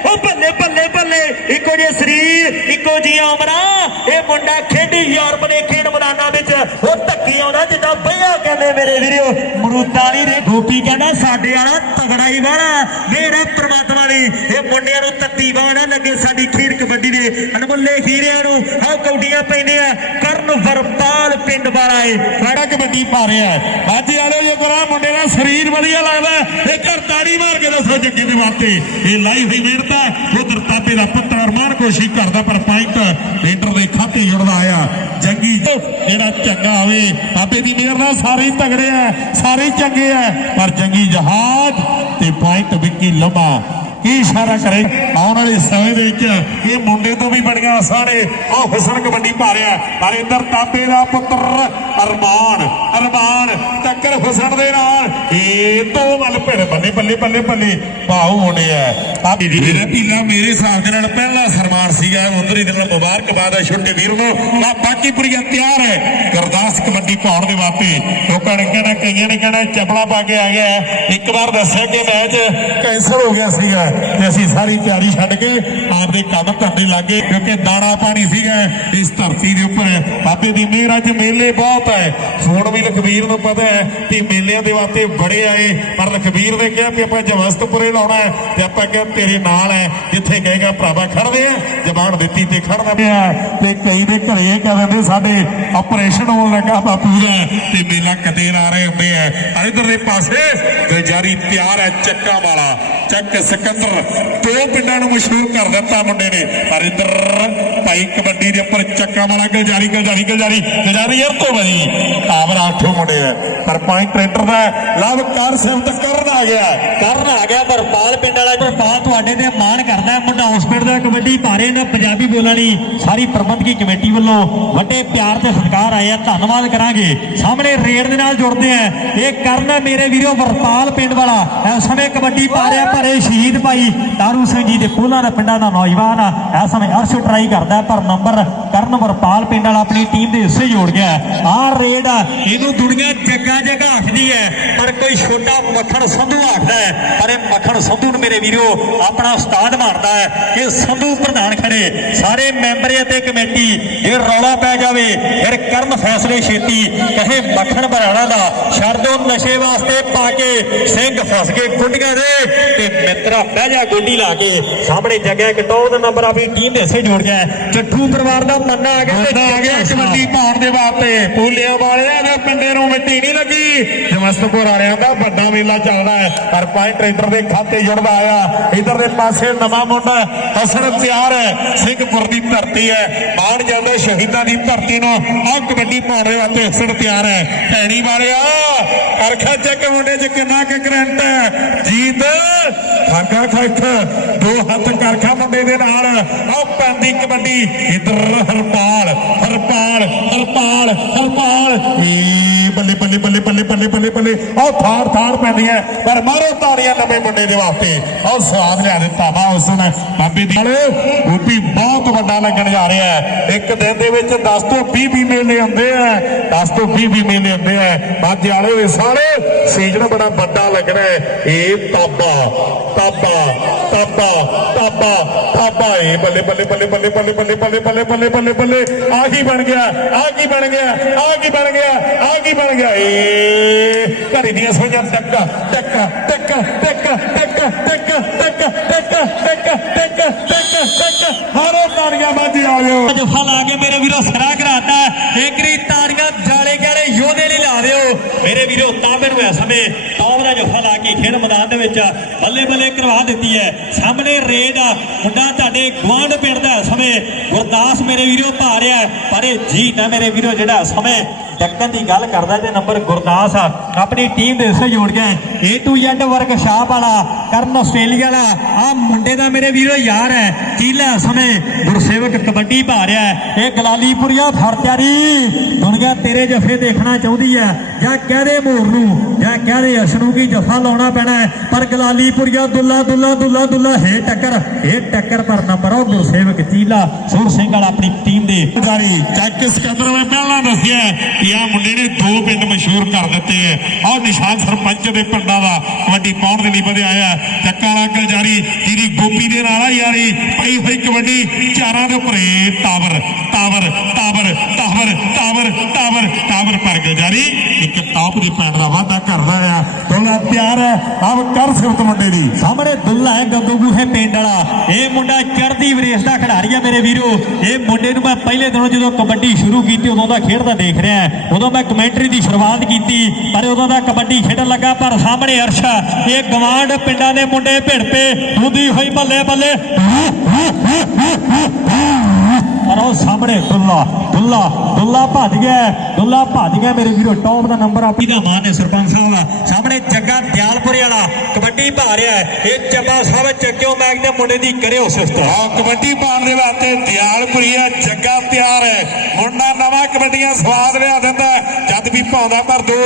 [SPEAKER 2] ਉਹ ਬੱਲੇ ਬੱਲੇ ਬੱਲੇ ਇੱਕੋ ਜਿਹੇ ਸਰੀਰ ਇੱਕੋ ਜਿਹੀਆਂ ਉਮਰਾਂ ਇਹ ਮੁੰਡਾ ਖੇਡੀ ਯੂਰਪ ਦੇ ਖੇਡ ਮੈਦਾਨਾਂ ਵਿੱਚ ਉਹ ਧੱਕੀ ਆਉਂਦਾ ਜਿੱਦਾਂ ਬਈਆ ਕਹਿੰਦੇ ਮੇਰੇ ਵੀਰੋ ਮਰੂਦਾਲੀ ਦੇ ਗੋਪੀ ਕਹਿੰਦਾ, ਸਾਡੇ ਵਾਲਾ ਤਗੜਾ ਹੀ ਵਾਲਾ। ਮੇਰੇ ਪ੍ਰਮਾਤਮਾ ਦੀ। ਇਹ ਮੁੰਡਿਆਂ ਨੂੰ ਤੱਤੀ ਬਾਹ ਲੱਗੇ, ਸਾਡੀ ਖੇਡ ਕਬੱਡੀ ਦੇ ਅਨਮੁੱਲੇ ਹੀਰਿਆਂ ਨੂੰ। ਆਹ ਕੌਡੀਆਂ ਪੈਂਦੀਆਂ, ਕਰਨ ਵਰਪਾਲ ਪਿੰਡ ਵਾਲਾ ਏ।
[SPEAKER 3] ਬੜਾ ਕਬੱਡੀ ਪਾ ਰਿਹਾ ਬਾਜੀ ਵਾਲੇ ਜੇ ਕਰਾ ਮੁੰਡੇ ਦਾ ਸਰੀਰ ਵਧੀਆ ਲੱਗਦਾ, ਇਹ ਘਰ ਤਾੜੀ ਮਾਰ ਕੇ ਦੱਸੋ ਜੱਗੇ ਦੇ ਵਾਸਤੇ। ਇਹ ਲਾਈ ਹੋਈ ਮਿਹਨਤ ਹੈ ਉਧਰ ਤਾਪੇ ਦਾ ਪੁੱਤਰ ਅਰਮਾਨ ਕੋਸ਼ਿਸ਼ ਕਰਦਾ, ਪਰ ਪੁਆਇੰਟ ਲੀਡਰ ਦੇ ਖਾਤੇ ਜੁੜਦਾ ਆਇਆ। ਜੰਗੀ ਜਿਹੜਾ ਚੰਗਾ ਹੋਵੇ, ਬਾਬੇ ਦੀ ਮਿਹਰ ਨਾਲ ਸਾਰੇ ਤਗੜੇ ਆ ਸਾਰੇ ਚੰਗੇ ਆ ਪਰ ਜੰਗੀ ਜਹਾਜ਼ ਤੇ ਪੁਆਇੰਟ ਵਿੱਕੀ ਲੰਮਾ ਕੀ ਇਸ਼ਾਰਾ ਕਰੇ? ਆਉਣ ਵਾਲੇ ਸਮੇਂ ਦੇ ਵਿੱਚ ਇਹ ਮੁੰਡੇ ਤੋਂ ਵੀ ਬੜੀਆਂ ਆਸਾਨੇ ਉਹ ਹੁਸਨ ਕਬੱਡੀ ਪਾ ਪਰ ਇੱਧਰ ਤਾਪੇ ਦਾ ਪੁੱਤਰ ਅਰਮਾਨ। ਅਰਮਾਨ ਟੱਕਰ ਹੁਸਨ ਦੇ ਨਾਲ। ਇਹ ਤੋਂ ਵੱਲ ਭਿੜ ਬੱਲੇ ਬੱਲੇ ਬੱਲੇ ਬੱਲੇ ਭਾਉ ਹੋਣੇ ਆ ਤਾਪੇ ਦੀ ਮੇਰੇ ਪੀਲਾ ਮੇਰੇ ਹਿਸਾਬ ਦੇ ਨਾਲ ਪਹਿਲਾ ਸਨਮਾਨ ਸੀਗਾ। ਉਧਰੀ ਦਿਨ ਮੁਬਾਰਕਬਾਦ ਹੈ ਛੋਟੇ ਵੀਰ ਨੂੰ। ਆ ਬਾਕੀ ਪੂਰੀਆਂ ਤਿਆਰ ਹੈ ਗੁਰਦਾਸ ਕਬੱਡੀ ਪਾਉਣ ਦੇ ਵਾਸਤੇ। ਲੋਕਾਂ ਨੇ ਕਹਿਣਾ, ਕਈਆਂ ਨੇ ਕਹਿਣਾ ਚਪਲਾ ਪਾ ਕੇ ਆ ਗਿਆ ਇੱਕ ਵਾਰ ਦੱਸਿਆ ਕਿ ਮੈਚ ਕੈਂਸਲ ਹੋ ਗਿਆ ਸੀਗਾ ਤੇ ਅਸੀਂ ਸਾਰੀ ਤਿਆਰੀ ਛੱਡ ਕੇ ਆਪਦੇ ਕੰਮ ਧੰਦੇ ਲੱਗੇ, ਕਿਉਂਕਿ ਦਾਣਾ ਪਾਣੀ ਸੀਗਾ ਇਸ ਧਰਤੀ ਦੇ ਉੱਪਰ। ਬਾਬੇ ਦੀ ਮਿਹਰ ਅੱਜ ਮੇਲੇ ਬਹੁਤ ਹੈ। ਹੁਣ ਵੀ ਲਖਬੀਰ ਨੂੰ ਪਤਾ ਹੈ ਕਿ ਮੇਲਿਆਂ ਦੇ ਵਾਸਤੇ ਬੜੇ ਆਏ, ਪਰ ਲਖਬੀਰ ਨੇ ਕਿਹਾ ਵੀ ਆਪਾਂ ਜਵਸਤਪੁਰੇ ਲਾਉਣਾ ਤੇ ਆਪਾਂ ਕਿਹਾ ਤੇਰੇ ਨਾਲ ਹੈ, ਜਿੱਥੇ ਕਹੇਗਾ ਭਰਾਵਾ ਖੜਦੇ ਆ ਜ਼ਬਾਨ ਦਿੱਤੀ ਤੇ ਖੜਨਾ ਪਿਆ। ਤੇ ਕਈ ਦੇ ਘਰੇ ਇਹ ਕਹਿ ਦਿੰਦੇ, ਸਾਡੇ ਆਪਰੇਸ਼ਨ ਹੋਣ ਲੱਗਾ ਬਾਪੂ ਤੇ ਮੇਲਾ ਕਦੇ ਲਾ ਰਹੇ ਹੁੰਦੇ ਆ। ਆ ਦੇ ਪਾਸੇ ਗੁਲਜਾਰੀ ਪਿਆਰ ਹੈ ਚੱਕਾ ਵਾਲਾ। ਚੱਕ ਸਿਕੰਦਰ, ਦੋ ਪਿੰਡਾਂ ਨੂੰ ਮਸ਼ਹੂਰ ਕਰ ਦਿੱਤਾ ਮੁੰਡੇ ਨੇ। ਪਰ ਇਧਰ ਭਾਈ ਕਬੱਡੀ ਦੇ ਉੱਪਰ ਚੱਕਾ ਵਾਲਾ ਗੁਲਜਾਰੀ ਗੁਲਜਾਰੀ ਗੁਲਜਾਰੀ। ਗੁਲਜਾਰੀ ਯਾਰ ਤੋਂ ਬਣੀ ਕਾਬਰ ਆਠੋ ਮੁੰਡੇ ਆ। ਪਰ ਪੁਆਇੰਟ ਟਰੈਕਟਰ ਦਾ ਲਵ ਕਰ ਕਰਨ ਆ ਗਿਆ।
[SPEAKER 2] ਕਰਨ ਆ ਗਿਆ ਵਰਪਾਲ ਪਿੰਡ ਵਾਲਾ ਪਾਲ ਤੁਹਾਡੇ ਤੇ ਮਾਣ ਕਰਦਾ ਹੈ। ਮੁੰਡਾ ਹਸਪੀਟਲ ਦਾ ਕਬੱਡੀ ਭਾਰੇ ਨੇ ਪੰਜਾਬੀ ਬੋਲਣ ਲਈ ਸਾਰੀ ਪ੍ਰਬੰਧਕੀ ਕਮੇਟੀ ਵੱਲੋਂ ਵੱਡੇ ਪਿਆਰ ਤੇ ਸਤਿਕਾਰ ਆਏ ਆ ਧੰਨਵਾਦ ਕਰਾਂਗੇ। ਸਾਹਮਣੇ ਰੇਡ ਦੇ ਨਾਲ ਜੁੜਦੇ ਆ। ਇਹ ਕਰਨ ਮੇਰੇ ਵੀਰੋ ਵਰਪਾਲ ਪਿੰਡ ਵਾਲਾ। ਇਸ ਸਮੇਂ ਕਬੱਡੀ ਪਾ ਰਿਹਾ
[SPEAKER 6] ਪਰ ਸ਼ਹੀਦ ਭਾਈ ਤਾਰੂ ਸਿੰਘ ਜੀ ਦੇ ਪੋਲਾਂ ਦੇ ਪਿੰਡਾਂ ਦਾ ਨੌਜਵਾਨ ਇਸ ਸਮੇਂ ਅਰਸ਼ ਟਰਾਈ ਕਰਦਾ ਪਰ ਨੰਬਰ ਕਰਨ ਵਰਪਾਲ ਪਿੰਡ ਵਾਲਾ ਆਪਣੀ ਟੀਮ ਦੇ ਹਿੱਸੇ ਜੋੜ ਗਿਆ ਆਹ ਰੇਡ ਇਹਨੂੰ ਦੁਨੀਆ ਜੱਗਾ ਜੱਗਾ ਆਖਦੀ ਹੈ, ਪਰ ਕੋਈ ਛੋਟਾ ਮੱਖਣ ਸੰਧੂ ਆਖਦਾ ਹੈ। ਪਰ ਇਹ ਮੱਖਣ ਸੰਧੂ ਨੂੰ ਮੇਰੇ ਵੀਰੋ ਆਪਣਾ ਉਸਤਾਦ ਮਾਰਦਾ ਹੈ ਕਿ ਸੰਧੂ ਪ੍ਰਧਾਨ ਖੜੇ। ਸਾਰੇ ਮੈਂਬਰ ਅਤੇ ਕਮੇਟੀ, ਜੇ ਰੌਲਾ ਪੈ ਜਾਵੇ, ਫਿਰ ਕਰਨ ਫੈਸਲੇ ਛੇਤੀ ਕਹੇ ਮੱਖਣ ਬਰਾੜਾ ਦਾ, ਛੱਡ ਦੋ ਨਸ਼ੇ ਵਾਸਤੇ ਪਾ ਕੇ, ਸਿੰਘ ਫਸ ਕੇ ਗੁੱਡੀਆਂ ਦੇ। ਤੇ ਮਿੱਤਰਾ ਬਹਿ ਜਾ ਗੋਡੀ ਲਾ ਕੇ। ਸਾਹਮਣੇ ਜਗ੍ਹਾ ਇੱਕ ਟੌਪ ਦਾ ਨੰਬਰ ਆਪਣੀ ਟੀਮ ਦੇ ਹਿੱਸੇ ਜੋੜ ਗਿਆ। ਚੱਠੂ ਪਰਿਵਾਰ ਦਾ ਮੰਨਾ ਆ ਗਿਆ
[SPEAKER 3] ਤੇ ਆ ਗਿਆ। ਕਬੱਡੀ ਪਾਉਣ ਦੇ ਵਾਸਤੇ। ਪੂਲਿਆਂ ਵਾਲਿਆਂ ਦੇ ਪਿੰਡੇ ਨੂੰ ਮਿੱਟੀ ਨਹੀਂ ਲੱਗੀ। ਜਮਸਤਪੁਰ ਵਾਲਿਆਂ ਦਾ ਵੱਡਾ ਮੇਲਾ ਚੱਲਦਾ ਹੈ। ਪਰ ਪੁਆਇੰਟ ਟ੍ਰੇਡਰ ਦੇ ਖਾਤੇ ਜੁੜਦਾ ਆਇਆ ਇਧਰ ਦੇ ਪਾਸੇ ਨਵਾਂ ਮੁੰਡਾ ਹਸਨ ਤਿਆਰ ਹੈ। ਸਿੰਘਪੁਰ ਦੀ ਧਰਤੀ ਹੈ। ਮਾਣ ਜਾਂਦਾ ਸ਼ਹੀਦਾਂ ਦੀ ਧਰਤੀ ਨੂੰ। ਆ ਕਬੱਡੀ ਪਾਉਣ ਦੇ ਵਾਸਤੇ ਹਸਨ ਤਿਆਰ ਹੈ। ਭੈਣੀ ਵਾਲਿਆ ਅਰਖਾ ਚੱਕ ਮੁੰਡੇ 'ਚ ਕਿੰਨਾ ਕੁ ਕਰੰਟ ਹੈ? ਜੀਤ ਖਾਗਾ ਖੱਖ ਦੋ ਹੱਥ ਕਰਖਾ ਮੁੰਡੇ ਦੇ ਨਾਲ। ਆਹ ਪੈਂਦੀ ਕਬੱਡੀ। ਇਧਰ ਹਰਪਾਲ ਹਰਪਾਲ ਹਰਪਾਲ ਹਰਪਾਲ। ਬੱਲੇ ਬੱਲੇ ਬੱਲੇ ਬੱਲੇ ਬੱਲੇ ਬੱਲੇ ਬੱਲੇ ਆਹ ਥਾੜ ਥਾੜ ਪੈਂਦੀ ਹੈ ਪਰ ਮਾਰੋ ਤਾੜੀਆਂ ਨਵੇਂ ਮੁੰਡੇ ਦੇ ਵਾਸਤੇ ਆਹ ਸਵਾਦ ਲਿਆ ਦਿੱਤਾ ਵਾ ਉਸ ਨੇ ਬਾਬੇ ਦੀ ਗੋਪੀ ਬਹੁਤ ਵੱਡਾ ਲੱਗਣ ਜਾ ਰਿਹਾ ਹੈ ਇੱਕ ਦਿਨ ਦੇ ਵਿੱਚ 10 ਤੋਂ 20 20 ਮੇਲੇ ਹੁੰਦੇ ਆ 10 ਤੋਂ 20 20 ਮੇਲੇ ਹੁੰਦੇ ਆ ਬਾਜੇ ਵਾਲੇ ਸਾਰੇ ਸੀਜ਼ਨ ਬੜਾ ਵੱਡਾ ਲੱਗਣਾ ਹੈ ਇਹ ਤਾਬਾ ਤਾਬਾ ਤਾਬਾ ਤਾਬਾ ਤਾਬਾ ਇਹ ਬੱਲੇ ਬੱਲੇ ਬੱਲੇ ਬੱਲੇ ਬੱਲੇ ਬੱਲੇ ਬੱਲੇ ਬੱਲੇ ਬੱਲੇ ਬੱਲੇ ਬੱਲੇ ਆ ਕੀ ਬਣ ਗਿਆ ਆ ਕੀ ਬਣ ਗਿਆ ਆ ਕੀ ਬਣ ਗਿਆ ਆ ਕੀ ਬਣ ਗਿਆ ਏ ਘੜੀ ਦੀਆਂ ਸੋਈਆਂ ਟੱਕ ਟੱਕ ਟੱਕ ਟੱਕ ਟੱਕ ਟੱਕ ਟੱਕ ਟੱਕ ਟੱਕ ਟੱਕ ਟੱਕ ਟੱਕ ਹਾਰੋ ਤਾੜੀਆਂ ਬਾਜੀ ਆ ਜਾਓ
[SPEAKER 6] ਜਫਾ ਲਾ ਕੇ ਮੇਰੇ ਵੀਰੋ ਸਰਾ ਕਰਾਤਾ ਏਕਰੀ ਤਾੜੀਆਂ ਜਾਲੇ ਗਾਲੇ ਯੋਧੇ ਲਈ ਲਾ ਦਿਓ ਮੇਰੇ ਵੀਰੋ ਤਾਬੇ ਨੂੰ ਇਸ ਸਮੇਂ ਟੌਪ ਦਾ ਜਫਾ ਲਾ ਕੇ ਖੇਡ ਮੈਦਾਨ ਦੇ ਵਿੱਚ ਬੱਲੇ ਬੱਲੇ ਕਰਵਾ ਦਿੱਤੀ ਹੈ ਸਾਹਮਣੇ ਰੇਡ ਆ ਮੁੰਡਾ ਤੁਹਾਡੇ ਗਵਾਂਢ ਪਿੰਡ ਦਾ ਸਮੇਂ ਗੁਰਦਾਸ ਮੇਰੇ ਵੀਰੋ ਭਾਰਿਆ ਪਰ ਇਹ ਜੀ ਨਾ ਮੇਰੇ ਵੀਰੋ ਜਿਹੜਾ ਸਮੇਂ ਡੱਕਣ ਦੀ ਗੱਲ ਕਰਦਾ ਤੇ ਨੰਬਰ ਗੁਰਦਾਸ ਆਪਣੀ ਟੀਮ ਦੇ ਹਿੱਸੇ ਜੋੜ ਗਿਆ ਏ ਟੂ ਜ਼ੈਡ ਵਰਕਸ਼ਾਪ ਵਾਲਾ ਕਰਨ ਆਸਟ੍ਰੇਲੀਆ ਵਾਲਾ। ਆ ਮੁੰਡੇ ਦਾ ਮੇਰੇ ਵੀਰੋ ਯਾਰ ਹੈ, ਚੀਲਾ ਸਮੇਂ ਗੁਰਸੇਵਕ ਕਬੱਡੀ ਪਾ ਰਿਹਾ ਹੈ। ਇਹ ਗਲਾਲੀਪੁਰੀਆ ਫਰ ਤਿਆਰੀ ਦੁਨੀਆ ਤੇਰੇ ਜਫੇ ਦੇਖਣਾ ਚਾਹੁੰਦੀ ਹੈ, ਜਾਂ ਕਹਦੇ ਮੋਰ ਨੂੰ, ਜਾਂ ਕਹਦੇ ਅਸ ਨੂੰ ਕੀ ਜਫਾ ਲਾਉਣਾ ਪੈਣਾ ਹੈ। ਪਰ ਗਲਾਲੀਪੁਰੀਆ ਦੁੱਲਾ ਦੁੱਲਾ ਦੁੱਲਾ ਦੁੱਲਾ, ਹੈ ਟੱਕਰ ਇਹ ਟੱਕਰ ਪਰ ਨੰਬਰ ਉਹ ਗੁਰਸੇਵਕ ਚੀਲਾ। ਸੁਰ ਸਿੰਘ ਵਾਲਾ ਆਪਣੀ ਟੀਮ ਦੇ
[SPEAKER 3] ਜਾਰੀ ਚੱਕ ਸਿਕੰਦਰ ਮੈਂ ਪਹਿਲਾਂ ਦੱਸਿਆ ਕਿ ਮੁੰਡੇ ਨੇ ਦੋ ਪਿੰਡ ਮਸ਼ਹੂਰ ਕਰ ਦਿੱਤੇ ਐ ਆਹ ਨਿਸ਼ਾਨ ਸਰਪੰਚ ਦੇ ਪਿੰਡਾਂ ਦਾ ਕਬੱਡੀ ਪਾਉਣ ਦੇ ਲਈ ਵਧਿਆ ਆਇਆ ਚੱਕਾ ਵਾਲਾ ਅੰਕਲ ਜਾਰੀ ਜਿਹਦੀ ਗੋਪੀ ਦੇ ਨਾਲ ਆ ਯਾਰੀ, ਪਈ ਹੋਈ ਕਬੱਡੀ, ਚਾਰਾਂ ਦੇ ਉੱਪਰ ਏ tower tower tower tower tower tower tower ਪਰ ਕੇ ਇੱਕ ਟਾਪ ਦੀ ਪੈਂਡ ਦਾ ਵਾਅਦਾ ਕਰਦਾ ਆ ਦੋਲਾ ਤਿਆਰ ਹੈ। ਆਪ ਕਰ ਸਿਫਤ ਮੁੰਡੇ ਦੀ।
[SPEAKER 6] ਸਾਹਮਣੇ ਦੁੱਲਾ ਹੈ, ਗੱਗੂ ਬੂਹੇ ਪਿੰਡ ਵਾਲਾ। ਇਹ ਮੁੰਡਾ ਚੜ੍ਹਦੀ ਵਿਰੇਸ ਦਾ ਖਿਡਾਰੀ ਆ ਮੇਰੇ ਵੀਰੋ। ਇਹ ਮੁੰਡੇ ਨੂੰ ਮੈਂ ਪਹਿਲੇ ਦਿਨੋਂ ਜਦੋਂ ਕਬੱਡੀ ਸ਼ੁਰੂ ਕੀਤੀ, ਉਦੋਂ ਦਾ ਖੇਡਦਾ ਦੇਖ ਰਿਹਾ ਉਦੋਂ ਮੈਂ ਕਮੈਂਟਰੀ ਦੀ ਸ਼ੁਰੂਆਤ ਕੀਤੀ, ਪਰ ਉਦੋਂ ਦਾ ਕਬੱਡੀ ਖੇਡਣ ਲੱਗਾ, ਪਰ ਸਾਹਮਣੇ ਅਰਸ਼ਾ ਇਹ ਗਵਾਂਡ ਪਿੰਡਾਂ ਦੇ ਮੁੰਡੇ ਭਿੜਪੇ ਹੁੰਦੀ ਹੋਈ ਬੱਲੇ ਬੱਲੇ। ਪਰ ਉਹ ਸਾਹਮਣੇ ਦੁੱਲਾ ਦੁੱਲਾ ਦੁੱਲਾ ਭੱਜ ਗਿਆ, ਦੁੱਲਾ ਭੱਜ ਗਿਆ। ਮੇਰੇ ਵੀਰੋ ਟੌਪ ਦਾ ਨੰਬਰ ਆਪੀ ਦਾ ਮਾਨ ਹੈ, ਸਰਪੰਚ ਸਾਹਿਬ ਦਾ। ਸਾਹਮਣੇ ਜੱਗਾ ਦਿਆਲਪੁਰੇ ਵਾਲਾ ਕਬੱਡੀ ਪਾ ਰਿਹਾ ਇਹ ਚੱਬਾ ਸਾਹਿਬ ਚੱਕਿਓ ਮੈਗ ਦੇ ਮੁੰਡੇ ਦੀ ਕਰਿਓ ਸਿਫਤ?
[SPEAKER 3] ਆ ਕਬੱਡੀ ਪਾਉਣ ਦੇ ਵਾਸਤੇ ਦਿਆਲਪੁਰੀਆ ਜੱਗਾ ਤਿਆਰ ਹੈ। ਮੁੰਡਾ ਨਵਾਂ ਕਬੱਡੀਆਂ ਸਵਾਦ ਲਿਆ ਦਿੰਦਾ ਜਦ ਵੀ ਪਾਉਂਦਾ ਪਰ ਦੋ,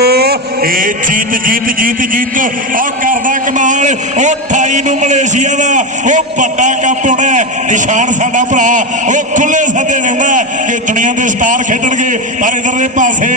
[SPEAKER 3] ਇਹ ਜੀਤ ਜੀਤ ਜੀਤ ਜੀਤ। ਉਹ ਕਰਦਾ ਕਮਾਲ, ਉਹ 28 ਨੂੰ ਮਲੇਸ਼ੀਆ ਦਾ, ਉਹ ਵੱਡਾ ਕੱਪ ਹੋਣਾ ਨਿਸ਼ਾਨ ਸਾਡਾ ਭਰਾ, ਉਹ ਖੁੱਲੇ ਸੱਦੇ ਦਿੰਦਾ ਕਿ ਦੁਨੀਆ ਦੇ ਸਟਾਰ ਖੇਡਣਗੇ। ਪਰ ਇਧਰਲੇ ਪਾਸੇ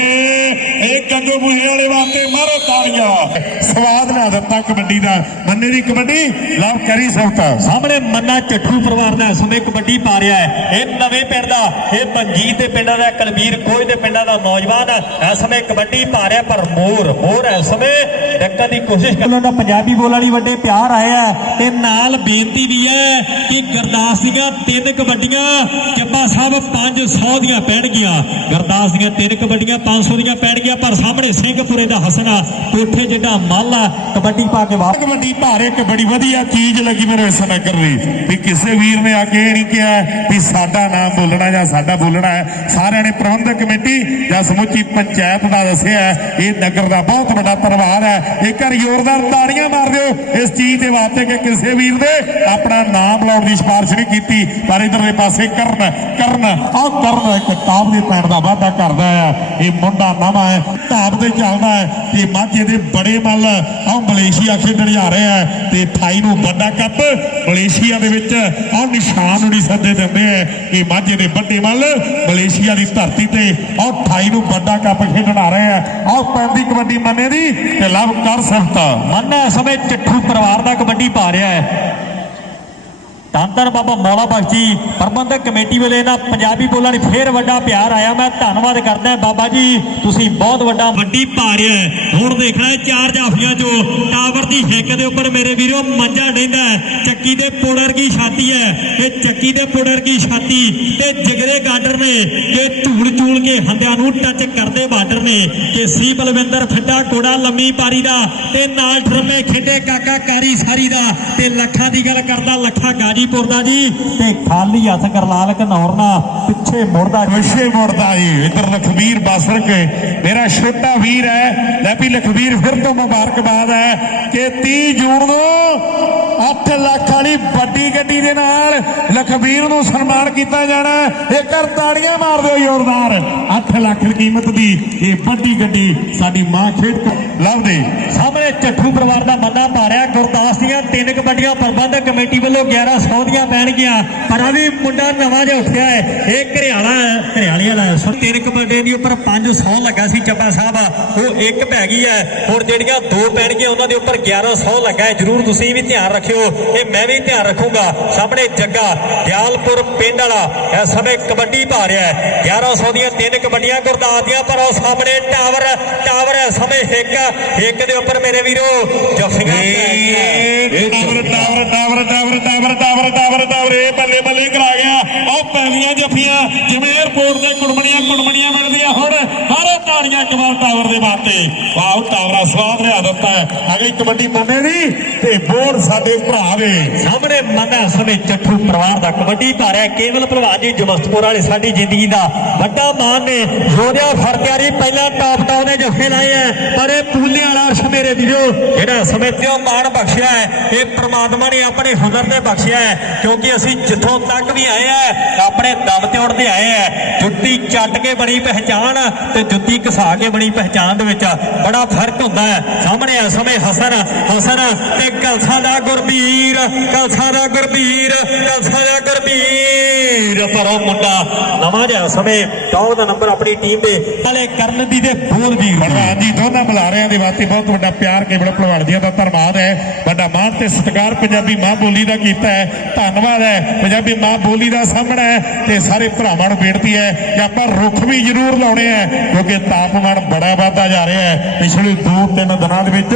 [SPEAKER 3] ਇਹ ਗੰਗੂ ਬੂਹੇ ਵਾਲੇ ਵਾਸਤੇ ਮਾਰੋ ਤਾੜੀਆਂ। ਸਵਾਦ ਲਿਆ ਦਿੱਤਾ ਕਬੱਡੀ ਦਾ। ਮੰਨੇ ਦੀ ਕਬੱਡੀ, ਲਵ ਕਰੀ ਸਕਤਾ
[SPEAKER 6] ਸਾਹਮਣੇ ਮੰਨਾ ਚੱਠੂ ਪਰਿਵਾਰ ਦਾ ਸਮੇਂ ਕਬੱਡੀ ਪਾ ਰਿਹਾ ਹੈ। ਇਹ ਨਵੇਂ ਪਿੰਡ ਦਾ, ਇਹ ਮਨਜੀਤ ਦੇ ਪਿੰਡਾਂ ਦਾ, ਕਲਬੀਰ ਕੋਚ ਦੇ ਪਿੰਡਾਂ ਦਾ ਨੌਜਵਾਨ ਇਸ ਸਮੇਂ ਕਬੱਡੀ ਪਾ ਰਿਹਾ ਪਰ ਮੋਰ ਮੋਰ ਇਸ ਸਮੇਂ ਡੱਕਣ ਦੀ ਕੋਸ਼ਿਸ਼ ਕਰ ਦਾ ਪੰਜਾਬੀ ਬੋਲਣ ਵਾਲੀ ਵੱਡੇ ਪਿਆਰ ਆਇਆ ਤੇ ਨਾਲ ਬੇਨਤੀ ਵੀ ਹੈ ਕਿ ਗੁਰਦਾਸ ਦੀਆਂ ਤਿੰਨ ਕਬੱਡੀਆਂ ਚੱਬਾ ਸਾਹਿਬ 500 ਦੀਆਂ ਪੈਣਗੀਆਂ। ਗੁਰਦਾਸ ਦੀਆਂ ਤਿੰਨ ਕਬੱਡੀਆਂ 500 ਦੀਆਂ ਪੈਣਗੀਆਂ। ਪਰ ਸਾਹਮਣੇ ਸਿੰਘਪੁਰੇ ਦਾ ਹਸਨਾ ਕੋਠੇ ਜਿੱਡਾ ਮੱਲ, ਕਬੱਡੀ ਪਾ ਕੇ ਵਾਪਸ
[SPEAKER 3] ਕਬੱਡੀ ਭਾਰੇ ਇੱਕ ਬੜੀ ਵਧੀਆ ਚੀਜ਼ ਲੱਗੀ ਮੈਨੂੰ ਇਸ ਦੀ ਵੀ ਕਿਸੇ ਵੀਰ ਨੇ ਆ ਕੇ ਨਹੀਂ ਕਿਹਾ ਵੀ ਸਾਡਾ ਨਾਮ ਬੋਲਣਾ ਜਾਂ ਸਾਡਾ ਬੋਲਣਾ ਹੈ। ਸਾਰਿਆਂ ਨੇ ਪ੍ਰਬੰਧਕ ਕਮੇਟੀ ਜਾਂ ਸਮੁੱਚੀ ਪੰਚਾਇਤ ਦਾ ਦੱਸਿਆ ਇਹ ਨਗਰ ਦਾ ਬਹੁਤ ਵੱਡਾ ਧੰਨਵਾਦ ਹੈ। ਇੱਕ ਵਾਰ ਜ਼ੋਰਦਾਰ ਤਾੜੀਆਂ ਮਾਰ ਦਿਓ, ਇਸ ਚੀਜ਼ ਦੇ ਵਾਸਤੇ ਕਿ ਕਿਸੇ ਵੀਰ ਨੇ ਆਪਣਾ ਨਾਮ ਲਾਉਣ ਦੀ ਸਿਫਾਰਿਸ਼ ਨਹੀਂ ਕੀਤੀ, ਪਰ ਇਧਰਲੇ ਪਾਸੇ ਕਰਨ ਕਰਨ, ਆਹ ਕਰਨ ਇੱਕ ਟਾਪ ਦੇ ਪੈਣ ਦਾ ਵਾਅਦਾ ਕਰਦਾ ਆ ਇਹ ਮੁੰਡਾ ਨਵਾਂ ਹੈ ਟਾਪ ਤੇ ਚੱਲਦਾ ਹੈ ਤੇ ਮਾਝੇ ਦੇ ਬੜੇ ਮੱਲ ਆਹ ਮਲੇਸ਼ੀਆ ਖੇਡਣ ਜਾ ਰਹੇ ਆ ਤੇ 28 ਨੂੰ ਵੱਡਾ ਕੱਪ ਮਲੇਸ਼ੀਆ ਦੇ ਵਿੱਚ ਆਹ ਨਿਸ਼ਾਨ ਨੂੰ ਸੱਦੇ ਦਿੰਦੇ ਹੈ ਕਿ ਮਾਝੇ ਦੇ ਵੱਡੇ ਮੱਲ ਮਲੇਸ਼ੀਆ ਦੀ ਧਰਤੀ ਤੇ ਆਹ 28 ਨੂੰ ਵੱਡਾ ਕੱਪ ਖੇਡਣ ਆ ਰਹੇ ਹੈ। ਆਹ ਪੈਂਦੀ ਕਬੱਡੀ ਮੰਨੇ ਦੀ ਤੇ ਲਵ ਕਰ ਸਕਤਾ
[SPEAKER 6] ਮੰਨਾ ਇਸ ਸਮੇਂ ਚੱਠੂ ਪਰਿਵਾਰ ਦਾ ਕਬੱਡੀ ਪਾ ਰਿਹਾ ਹੈ। ਧੰਨ ਬਾਬਾ ਮੌਲਾ ਬਖਸ਼ੀ ਪ੍ਰਬੰਧਕ ਕਮੇਟੀ ਵੱਲੋਂ ਇਹਨਾਂ ਪੰਜਾਬੀ ਬੋਲਾਂ ਲਈ ਫੇਰ ਵੱਡਾ ਪਿਆਰ ਆਇਆ। ਮੈਂ ਧੰਨਵਾਦ ਕਰਦਾ ਬਾਬਾ ਜੀ। ਤੁਸੀਂ ਬਹੁਤ ਵੱਡਾ ਵੱਡੀ ਪਾ ਹੁਣ ਦੇਖਣਾ ਚਾਰ ਜਾਫੀਆਂ ਜੋ ਟਾਵਰ ਦੀ ਹਿੱਕ ਦੇ ਉੱਪਰ ਮੇਰੇ ਵੀਰੋ ਮੰਜਾ ਡੈਂਦਾ ਚੱਕੀ ਦੇ ਪੋੜਰ ਕੀ ਛਾਤੀ ਹੈ। ਇਹ ਚੱਕੀ ਦੇ ਪੋੜਰ ਕੀ ਛਾਤੀ ਤੇ ਜਿਗਰੇ ਗਾਡਰ ਨੇ ਕਿ ਝੂਲ ਝੂਲ ਕੇ ਹੰਦਿਆਂ ਨੂੰ ਟੱਚ ਕਰਦੇ ਬਾਡਰ ਨੇ। ਕਿ ਸ੍ਰੀ ਬਲਵਿੰਦਰ ਫਿੱਟਾ ਕੋੜਾ ਲੰਮੀ ਪਾਰੀ ਦਾ ਤੇ ਨਾਲ ਠਰਮੇ ਖੇਡੇ ਕਾਕਾ ਕਾਰੀ ਸਾਰੀ ਦਾ। ਤੇ ਲੱਖਾਂ ਦੀ ਗੱਲ ਕਰਦਾ ਲੱਖਾ ਗਾਜੀਪੁਰ ਦਾ ਜੀ ਤੇ ਖਾਲੀ ਹੱਥ ਕਰਲਾਲ ਘਨੌਰ ਪਿੱਛੇ ਮੁੜਦਾ
[SPEAKER 3] ਵਿਸ਼ੇ ਮੁੜਦਾ ਏ ਇਧਰ ਲਖਵੀਰ ਬਾਸਰ ਮੇਰਾ ਛੋਟਾ ਵੀਰ ਹੈ। ਲੈ ਵੀ ਲਖਵੀਰ, ਫਿਰ ਤੋਂ ਮੁਬਾਰਕਬਾਦ ਹੈ ਕਿ 30 ਜੂਨ ਨੂੰ 8 ਲੱਖ ਵਾਲੀ ਵੱਡੀ ਗੱਡੀ ਦੇ ਨਾਲ ਲਖਵੀਰ ਨੂੰ ਸਨਮਾਨ ਕੀਤਾ ਜਾਣਾ ਹੈ। ਇੱਕ ਤਾੜੀਆਂ ਮਾਰ ਦਿਓ ਜ਼ੋਰਦਾਰ। 8 ਲੱਖ ਦੀ ਕੀਮਤ ਦੀ ਇਹ ਵੱਡੀ ਗੱਡੀ ਸਾਡੀ ਮਾਂ ਖੇਡ ਲੱਭਦੇ ਲਵਦੇ
[SPEAKER 6] ਸਾਹਮਣੇ ਚੱਠੂ ਪਰਿਵਾਰ ਦਾ ਮੰਨਾ ਭਾਰਿਆ। ਗੁਰਦਾਸ ਦੀਆਂ ਤਿੰਨ ਕਬੱਡੀਆਂ ਪ੍ਰਬੰਧਕ ਕਮੇਟੀ ਵੱਲੋਂ 1100 ਦੀਆਂ ਪੈਣਗੀਆਂ ਪਰ ਆ ਵੀ ਮੁੰਡਾ ਨਵਾਂ ਜਿਹਾ ਉੱਠਿਆ ਹੈ। ਇਹ ਘਰਿਆਲਾ ਹੈ ਘਰਿਆਲੀ ਵਾਲਾ ਹੈ। ਸੋ ਤਿੰਨ ਕਬੱਡੀਆਂ ਦੀ ਉੱਪਰ 500 ਲੱਗਾ ਸੀ ਚੱਬਾ ਸਾਹਿਬ। ਉਹ ਇੱਕ ਪੈ ਗਈ ਹੈ। ਹੁਣ ਜਿਹੜੀਆਂ ਦੋ ਪੈਣਗੀਆਂ ਉਹਨਾਂ ਦੇ ਉੱਪਰ 1100 ਲੱਗਾ ਹੈ। ਜਰੂਰ ਤੁਸੀਂ ਵੀ ਧਿਆਨ ਰੱਖਿਓ। ਇਹ ਮੈਂ ਵੀ ਧਿਆਨ ਰੱਖੂੰਗਾ। ਸਾਹਮਣੇ ਜੱਗਾ ਦਿਆਲਪੁਰ ਪਿੰਡ ਵਾਲਾ। ਇਸ ਸਮੇਂ ਕਬੱਡੀ ਪਾ ਰਿਹਾ ਹੈ। 1100 ਦੀਆਂ ਤਿੰਨ ਕਬੱਡੀਆਂ ਗੁਰਦਾਸ ਦੀਆਂ ਪਰ ਉਹ ਸਾਹਮਣੇ ਟਾਵਰ ਟਾਵਰ ਇਸ ਸਮੇਂ ਇੱਕ ਇੱਕ ਦੇ ਉੱਪਰ ਮੇਰੇ ਵੀਰੋ ਜਫੀਆਂ
[SPEAKER 3] tower tower tower tower tower tower tower tower ਇਹ ਬੱਲੇ ਬੱਲੇ ਕਰਾ ਗਿਆ। ਉਹ ਪੈਲੀਆਂ ਜੱਫੀਆਂ, ਜਿਵੇਂ 에어ਪੋਰਟ ਤੇ ਕੁੜਮਣੀਆਂ ਕੁੜਮਣੀਆਂ ਮਿਲਦੀਆਂ ਹੁਣ। ਹਰ ਤਾੜੀਆਂ ਕਮਾਲ ਟਾਵਰ ਦੇ ਬਾਤੇ ਵਾਹ ਟਾਵਰਾ ਸਵਾਦ ਲਿਆ ਦਿੱਤਾ ਹੈ। ਅਗਲੀ ਕਬੱਡੀ ਮੰਨੇ ਦੀ ਤੇ ਬੋਰ ਸਾਡੇ ਭਰਾ ਦੇ।
[SPEAKER 6] ਸਾਹਮਣੇ ਮੰਨਾ ਸਮੇਂ ਚੱਠੂ ਪਰਿਵਾਰ ਦਾ ਕਬੱਡੀ ਪਾ ਕੇਵਲ ਭਲਵਾਨ ਜੀ, ਜਮਸਤਪੁਰ ਵਾਲੇ ਸਾਡੀ ਜ਼ਿੰਦਗੀ ਦਾ ਵੱਡਾ ਮਾਨ ਨੇ। ਜੋਧਿਆ ਫਰਕਿਆਰੀ ਪਹਿਲਾਂ ਟਾਪ ਟਾਪ ਦੇ ਜੱਫੇ ਲਾਏ ਐ ਪਰ ਇਹ ਪੂਲੇ ਵਾਲਾ ਅਰਸ਼ ਮੇਰੇ ਵੀਰੋ, ਜਿਹੜਾ ਸਮੇਂ ਤੇ ਮਾਣ ਬਖਸ਼ਿਆ ਹੈ, ਇਹ ਪ੍ਰਮਾਤਮਾ ਨੇ ਆਪਣੇ ਹੁਨਰ ਤੇ ਬਖਸ਼ਿਆ ਹੈ, ਕਿਉਂਕਿ ਅਸੀਂ ਜਿੱਥੋਂ ਤੱਕ ਵੀ ਆਏ ਆ ਆਪਣੇ ਦਮ ਤੇ ਉੜਦੇ ਆਏ ਆ ਜੁੱਤੀ ਚੱਟ ਕੇ ਬਣੀ ਪਹਿਚਾਣ ਤੇ ਜੁੱਤੀ ਘਸਾ ਕੇ ਬਣੀ ਪਹਿਚਾਨ ਦੇ ਵਿੱਚ। ਬੜਾ ਫ਼ਰਕ ਹੁੰਦਾ ਹੈ। ਸਾਹਮਣੇ ਆ ਸਮੇਂ ਹਸਨ ਹਸਨ ਤੇ ਕਲਸਾ ਦਾ ਗੁਰਬੀਰ, ਕਲਸਾ ਦਾ ਗੁਰਬੀਰ, ਕਲਸਾ ਦਾ ਗੁਰਬੀਰ। ਪਰ ਮੁੰਡਾ ਨਵਾਂ ਜਿਹਾ ਸਮੇਂ ਟੌਪ ਦਾ ਨੰਬਰ ਆਪਣੀ ਟੀਮ ਦੇ ਹਲੇ ਕਰਨ ਦੀ ਦੇ ਬੋਲ ਵੀ
[SPEAKER 3] ਭਲਵਾਨ ਜੀ, ਦੋਨਾਂ ਬੁਲਾਰਿਆਂ ਦੇ ਵਾਸਤੇ ਬਹੁਤ ਵੱਡਾ ਪਿਆਰ ਕੇਵਲ ਭਲਵਾਨ ਜੀ ਦਾ ਧੰਨਵਾਦ ਹੈ। ਵੱਡਾ ਮਾਣ ਤੇ ਸਤਿਕਾਰ ਪੰਜਾਬੀ ਮਾਂ ਬੋਲੀ ਦਾ ਕੀਤਾ ਹੈ। ਧੰਨਵਾਦ ਹੈ। ਪੰਜਾਬੀ ਮਾਂ ਬੋਲੀ ਦਾ ਸਾਹਮਣਾ ਹੈ ਤੇ ਸਾਰੇ ਭਰਾਵਾਂ ਨੂੰ ਬੇਨਤੀ ਹੈ ਕਿ ਆਪਾਂ ਰੁੱਖ ਵੀ ਜ਼ਰੂਰ ਲਾਉਣੇ ਆ ਕਿਉਂਕਿ ਤਾਪਮਾਨ ਬੜਾ ਵੱਧਦਾ ਜਾ ਰਿਹਾ ਹੈ। ਪਿਛਲੇ 2-3 ਦਿਨਾਂ ਦੇ ਵਿੱਚ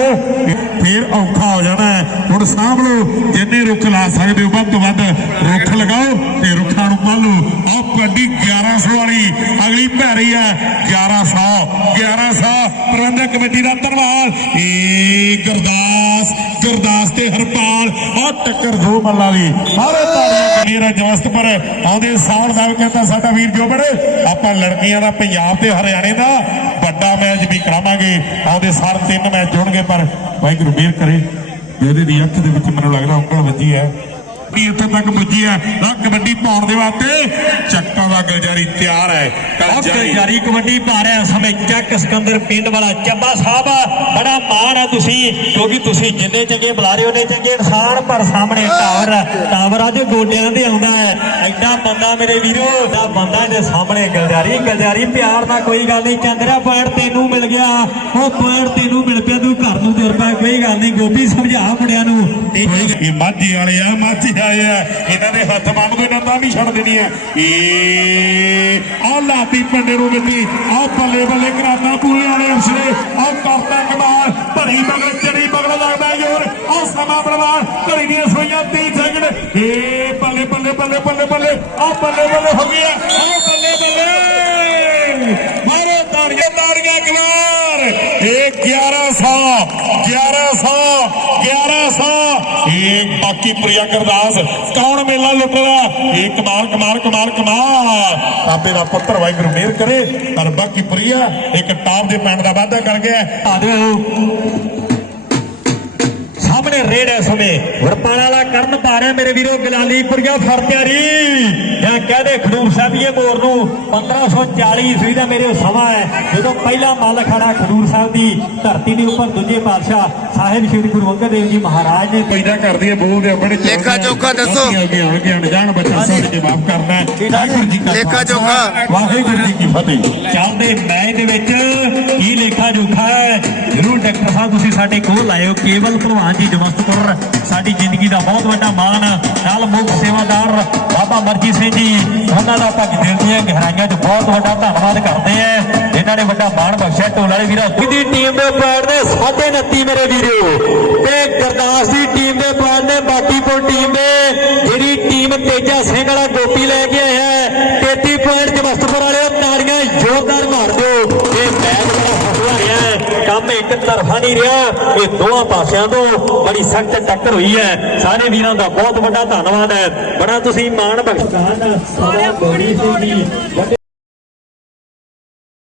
[SPEAKER 3] ਫੇਰ ਔਖਾ ਹੋ ਜਾਣਾ ਹੈ। ਹੁਣ ਸਾਂਭ ਲਓ, ਜਿੰਨੇ ਰੁੱਖ ਲਾ ਸਕਦੇ ਹੋ, ਵੱਧ ਤੋਂ ਵੱਧ ਰੁੱਖ ਲਗਾਓ ਤੇ ਰੁੱਖਾਂ ਨੂੰ ਪਾਲੋ। ਆਹ ਕਬੱਡੀ 1100 ਵਾਲੀ ਅਗਲੀ ਭੈਰੀ ਹੈ 1100 1100 ਪ੍ਰਬੰਧਕ ਕਮੇਟੀ ਦਾ ਧੰਨਵਾਦ। ਏ ਗੁਰਦਾਸ ਗੁਰਦਾਸ ਤੇ ਹਰਪਾਲ ਆ ਟੱਕਰ ਦੋ ਮੱਲਾਂ ਦੀ। ਸਾਰੇ ਤਾੜੀਆਂ ਮੇਰਾ ਜਵਸਤ ਪਰ ਆਉਂਦੇ ਸਾਉਣ ਦਾ ਕਹਿੰਦਾ ਸਾਡਾ ਵੀਰ ਜੋਬੜ ਆਪਾਂ ਲੜਕੀਆਂ ਦਾ ਪੰਜਾਬ ਤੇ ਹਰਿਆਣੇ ਦਾ ਵੱਡਾ ਮੈਚ ਵੀ ਕਰਾਵਾਂਗੇ ਆਉਂਦੇ ਸਾਰ ਤਿੰਨ ਮੈਚ ਜੁੜਨਗੇ, ਪਰ ਵਾਹਿਗੁਰੂ ਮਿਹਰ ਕਰੇ। ਜਿਹਦੇ ਦੀ ਅੱਖ ਦੇ ਵਿੱਚ ਮੈਨੂੰ ਲੱਗਦਾ ਉਂਗਲ ਵੱਜੀ ਹੈ। ਵੀ ਇੱਥੇ ਤੱਕ ਪੁੱਜੀ ਹੈ। ਆ ਕਬੱਡੀ ਪਾਉਣ ਦੇ ਵਾਸਤੇ ਚੱਕਾਂ ਦਾ ਗਲਜਾਰੀ ਤਿਆਰ ਹੈ।
[SPEAKER 6] ਓਕੇ ਜਾਰੀ ਕਬੱਡੀ ਪਾ ਰਿਹਾ ਸਮੇਂ ਚੱਕ ਸਿਕੰਦਰ ਪਿੰਡ ਵਾਲਾ ਚੱਬਾ ਸਾਹਿਬ। ਬੜਾ ਮਾਣ ਹੈ ਤੁਸੀਂ ਕਿਉਂਕਿ ਤੁਸੀਂ ਜਿੰਨੇ ਚੰਗੇ ਬੁਲਾ ਰਹੇ ਹੋ ਨੇ ਚੰਗੇ ਇਨਸਾਨ ਪਰ ਸਾਹਮਣੇ ਟਾਵਰ ਟਾਵਰ ਅੱਜ ਗੋਡਿਆਂ ਤੇ ਆਉਂਦਾ ਹੈ। ਐਡਾ ਬੰਦਾ ਮੇਰੇ ਵੀਰੋ ਐਡਾ ਬੰਦਾ ਇਹਦੇ ਸਾਹਮਣੇ ਗਲਜਾਰੀ ਗਲਜਾਰੀ ਪਿਆਰ ਨਾਲ ਕੋਈ ਗੱਲ ਨਹੀਂ। ਚੰਦਰਿਆ ਪੁਆਇੰਟ ਤੈਨੂੰ ਮਿਲ ਗਿਆ। ਉਹ ਪੁਆਇੰਟ ਤੈਨੂੰ ਮਿਲ ਪਿਆ ਤੂੰ ਘਰ ਨੂੰ ਤੁਰ ਪਿਆ ਕੋਈ ਗੱਲ ਨਹੀਂ। ਗੋਪੀ ਸਮਝਾ ਮੁੰਡਿਆਂ ਨੂੰ। ਤੇ
[SPEAKER 3] ਇਹ ਮਾਝੇ ਵਾਲੇ ਆ ਮਾਝੇ ਵਾਲੇ ਆ ਇਹਨਾਂ ਦੇ ਹੱਥ ਮੰਨ ਦੋ ਇਹਨਾਂ ਦਾ ਨਹੀਂ ਛੱਡ ਦੇਣੀ ਆ। ਇਹ ਆ ਲਾਤੀ ਪੰਡੇ ਨੂੰ ਮਿੱਟੀ। ਆ ਬੱਲੇ ਬੱਲੇ ਕਰਾਤਾ ਪੂਰੇ ਵਾਲੇ ਅਫਸਰੇ ਆ ਕਰਤਾ ਕਮਾਲ। ਭਰੀ ਮਗਰ ਚੜੀ ਮਗਰ ਲੱਗਦਾ ਜੋਰ। ਆ ਸਮਾਂ ਬਰਬਾਦ। ਘੜੀ ਦੀਆਂ ਸੋਈਆਂ 30 ਸੈਕਿੰਡ। ਏ, ਬੱਲੇ ਬੱਲੇ ਬੱਲੇ ਬੱਲੇ ਬੱਲੇ। ਆ ਬੱਲੇ ਬੱਲੇ ਹੋ ਗਿਆ ਆ। ਬੱਲੇ ਬੱਲੇ। ਮਾਰੋ ਤਾੜੀਆਂ ਤਾੜੀਆਂ ਕਮਾਰ ਇਹ 1100 1100 1100 ये बाकी प्रिया गुरदास कौन मेला लुट रहा ये कमाल ਕਮਾਲ कमाल कमाल ਦਾ ਪੁੱਤਰ ਵਾਹਿਗੁਰੂ ਮਿਹਰ ਕਰੇ, ਪਰ ਬਾਕੀ ਪ੍ਰਿਆ ਇੱਕ ਟਾਪ ਦੇ ਪੈਣ ਦਾ ਵਾਅਦਾ ਕਰ ਗਿਆ।
[SPEAKER 6] ਆਦੇ ਸਾਹਮਣੇ ਰੇਡ ਹੈ ਸਮੇਂ। ਵਰਪਾਲ ਵਾਲਾ ਕਰਨ ਪਾ ਰਿਹਾ ਮੇਰੇ ਵੀਰੋ ਗਲਾਲੀਪੁਰੀਆ ਫਰ ਤਿਆਰੀ ਜਾਂ ਕਹਦੇ ਖਡੂਰ ਸਾਹਿਬੀਏ ਮੋਰ ਨੂੰ 1540 ਈਸਵੀ ਦਾ ਮੇਰੇ ਸਮਾਂ ਹੈ ਜਦੋਂ ਪਹਿਲਾ ਮੱਲ ਖੜਾ ਖਡੂਰ ਸਾਹਿਬ ਦੀ ਧਰਤੀ ਦੇ ਉੱਪਰ ਦੂਜੇ ਪਾਤਸ਼ਾਹ ਸਾਹਿਬ ਸ੍ਰੀ ਗੁਰੂ ਅੰਗਦ ਦੇਵ ਜੀ ਮਹਾਰਾਜ ਨੇ
[SPEAKER 3] ਪੈਦਾ ਕਰਦੀ ਹੈ ਬੋਲਦੇ ਆ ਬੜੇ ਚੌੜੇ
[SPEAKER 5] ਲੇਖਾ ਜੋਖਾ ਦੱਸੋ।
[SPEAKER 3] ਅੱਗੇ ਅੱਗੇ ਅਣਜਾਣ ਬੱਚਾ ਸੋਚ ਕੇ ਮਾਫ ਕਰਨਾ ਹੈ। ਵਾਹਿਗੁਰੂ ਜੀ ਕਾ
[SPEAKER 5] ਲੇਖਾ ਜੋਖਾ।
[SPEAKER 3] ਵਾਹਿਗੁਰੂ ਜੀ ਕੀ ਫਤਿਹ।
[SPEAKER 6] ਚੱਲਦੇ ਮੈਚ ਦੇ ਵਿੱਚ ਕੀ ਲੇਖਾ ਜੋਖਾ ਸਾਡੇ ਕੋਲ ਲਾਇਓ ਕੇਵਲ ਭਲਵਾਨ ਜੀ ਜਮਸਤਪੁਰ। ਸਾਡੀ ਜ਼ਿੰਦਗੀ ਦਾ ਬਹੁਤ ਵੱਡਾ ਮਾਣ, ਨਾਲ ਮੁੱਖ ਸੇਵਾਦਾਰ ਬਾਬਾ ਮਰਜ਼ੀ ਸਿੰਘ ਜੀ, ਉਹਨਾਂ ਦਾ ਆਪਾਂ ਦਿਲ ਦੀਆਂ ਗਹਿਰਾਈਆਂ 'ਚ ਬਹੁਤ ਵੱਡਾ ਧੰਨਵਾਦ ਕਰਦੇ ਆ। ਇਹਨਾਂ ਨੇ ਵੱਡਾ ਮਾਣ ਬਖਸ਼ਿਆ। ਢੋਲ ਵਾਲੇ ਵੀਰਾਂ ਦੀ ਟੀਮ ਦੇ ਪੈਰ ਨੇ 29 ਮੇਰੇ ਵੀਰੋ। ਤੇ ਗੁਰਦਾਸ ਦੀ ਟੀਮ ਦੇ ਪੈਰ ਨੇ ਬਾਕੀਪੁਰ ਟੀਮ ਦੇ, ਜਿਹੜੀ ਟੀਮ ਤੇਜਾ ਸਿੰਘ ਵਾਲਾ ਗੋਪੀ ਲੈ ਕੇ ਆਇਆ ਹੈ। 33 ਪੁਆਇੰਟ ਜਮਸਤਪੁਰ ਵਾਲਿਓ, ਤਾੜੀਆਂ ਜ਼ੋਰਦਾਰ ਮਾਰ ਦਿਓ। ਇਹ ਮੈਚ ਕੰਮ ਇੱਕ ਤਰਫਾ ਨਹੀਂ ਰਿਹਾ, ਇਹ ਦੋਹਾਂ ਪਾਸਿਆਂ ਤੋਂ ਬੜੀ ਸਖਤ ਟੱਕਰ ਹੋਈ ਹੈ। ਸਾਰੇ ਵੀਰਾਂ ਦਾ ਬਹੁਤ ਵੱਡਾ ਧੰਨਵਾਦ ਹੈ। ਬੜਾ ਤੁਸੀਂ ਮਾਣ ਬਖਸ਼ਾਨ ਸਦਾ ਬੜੀ ਸੀ। ਜੀ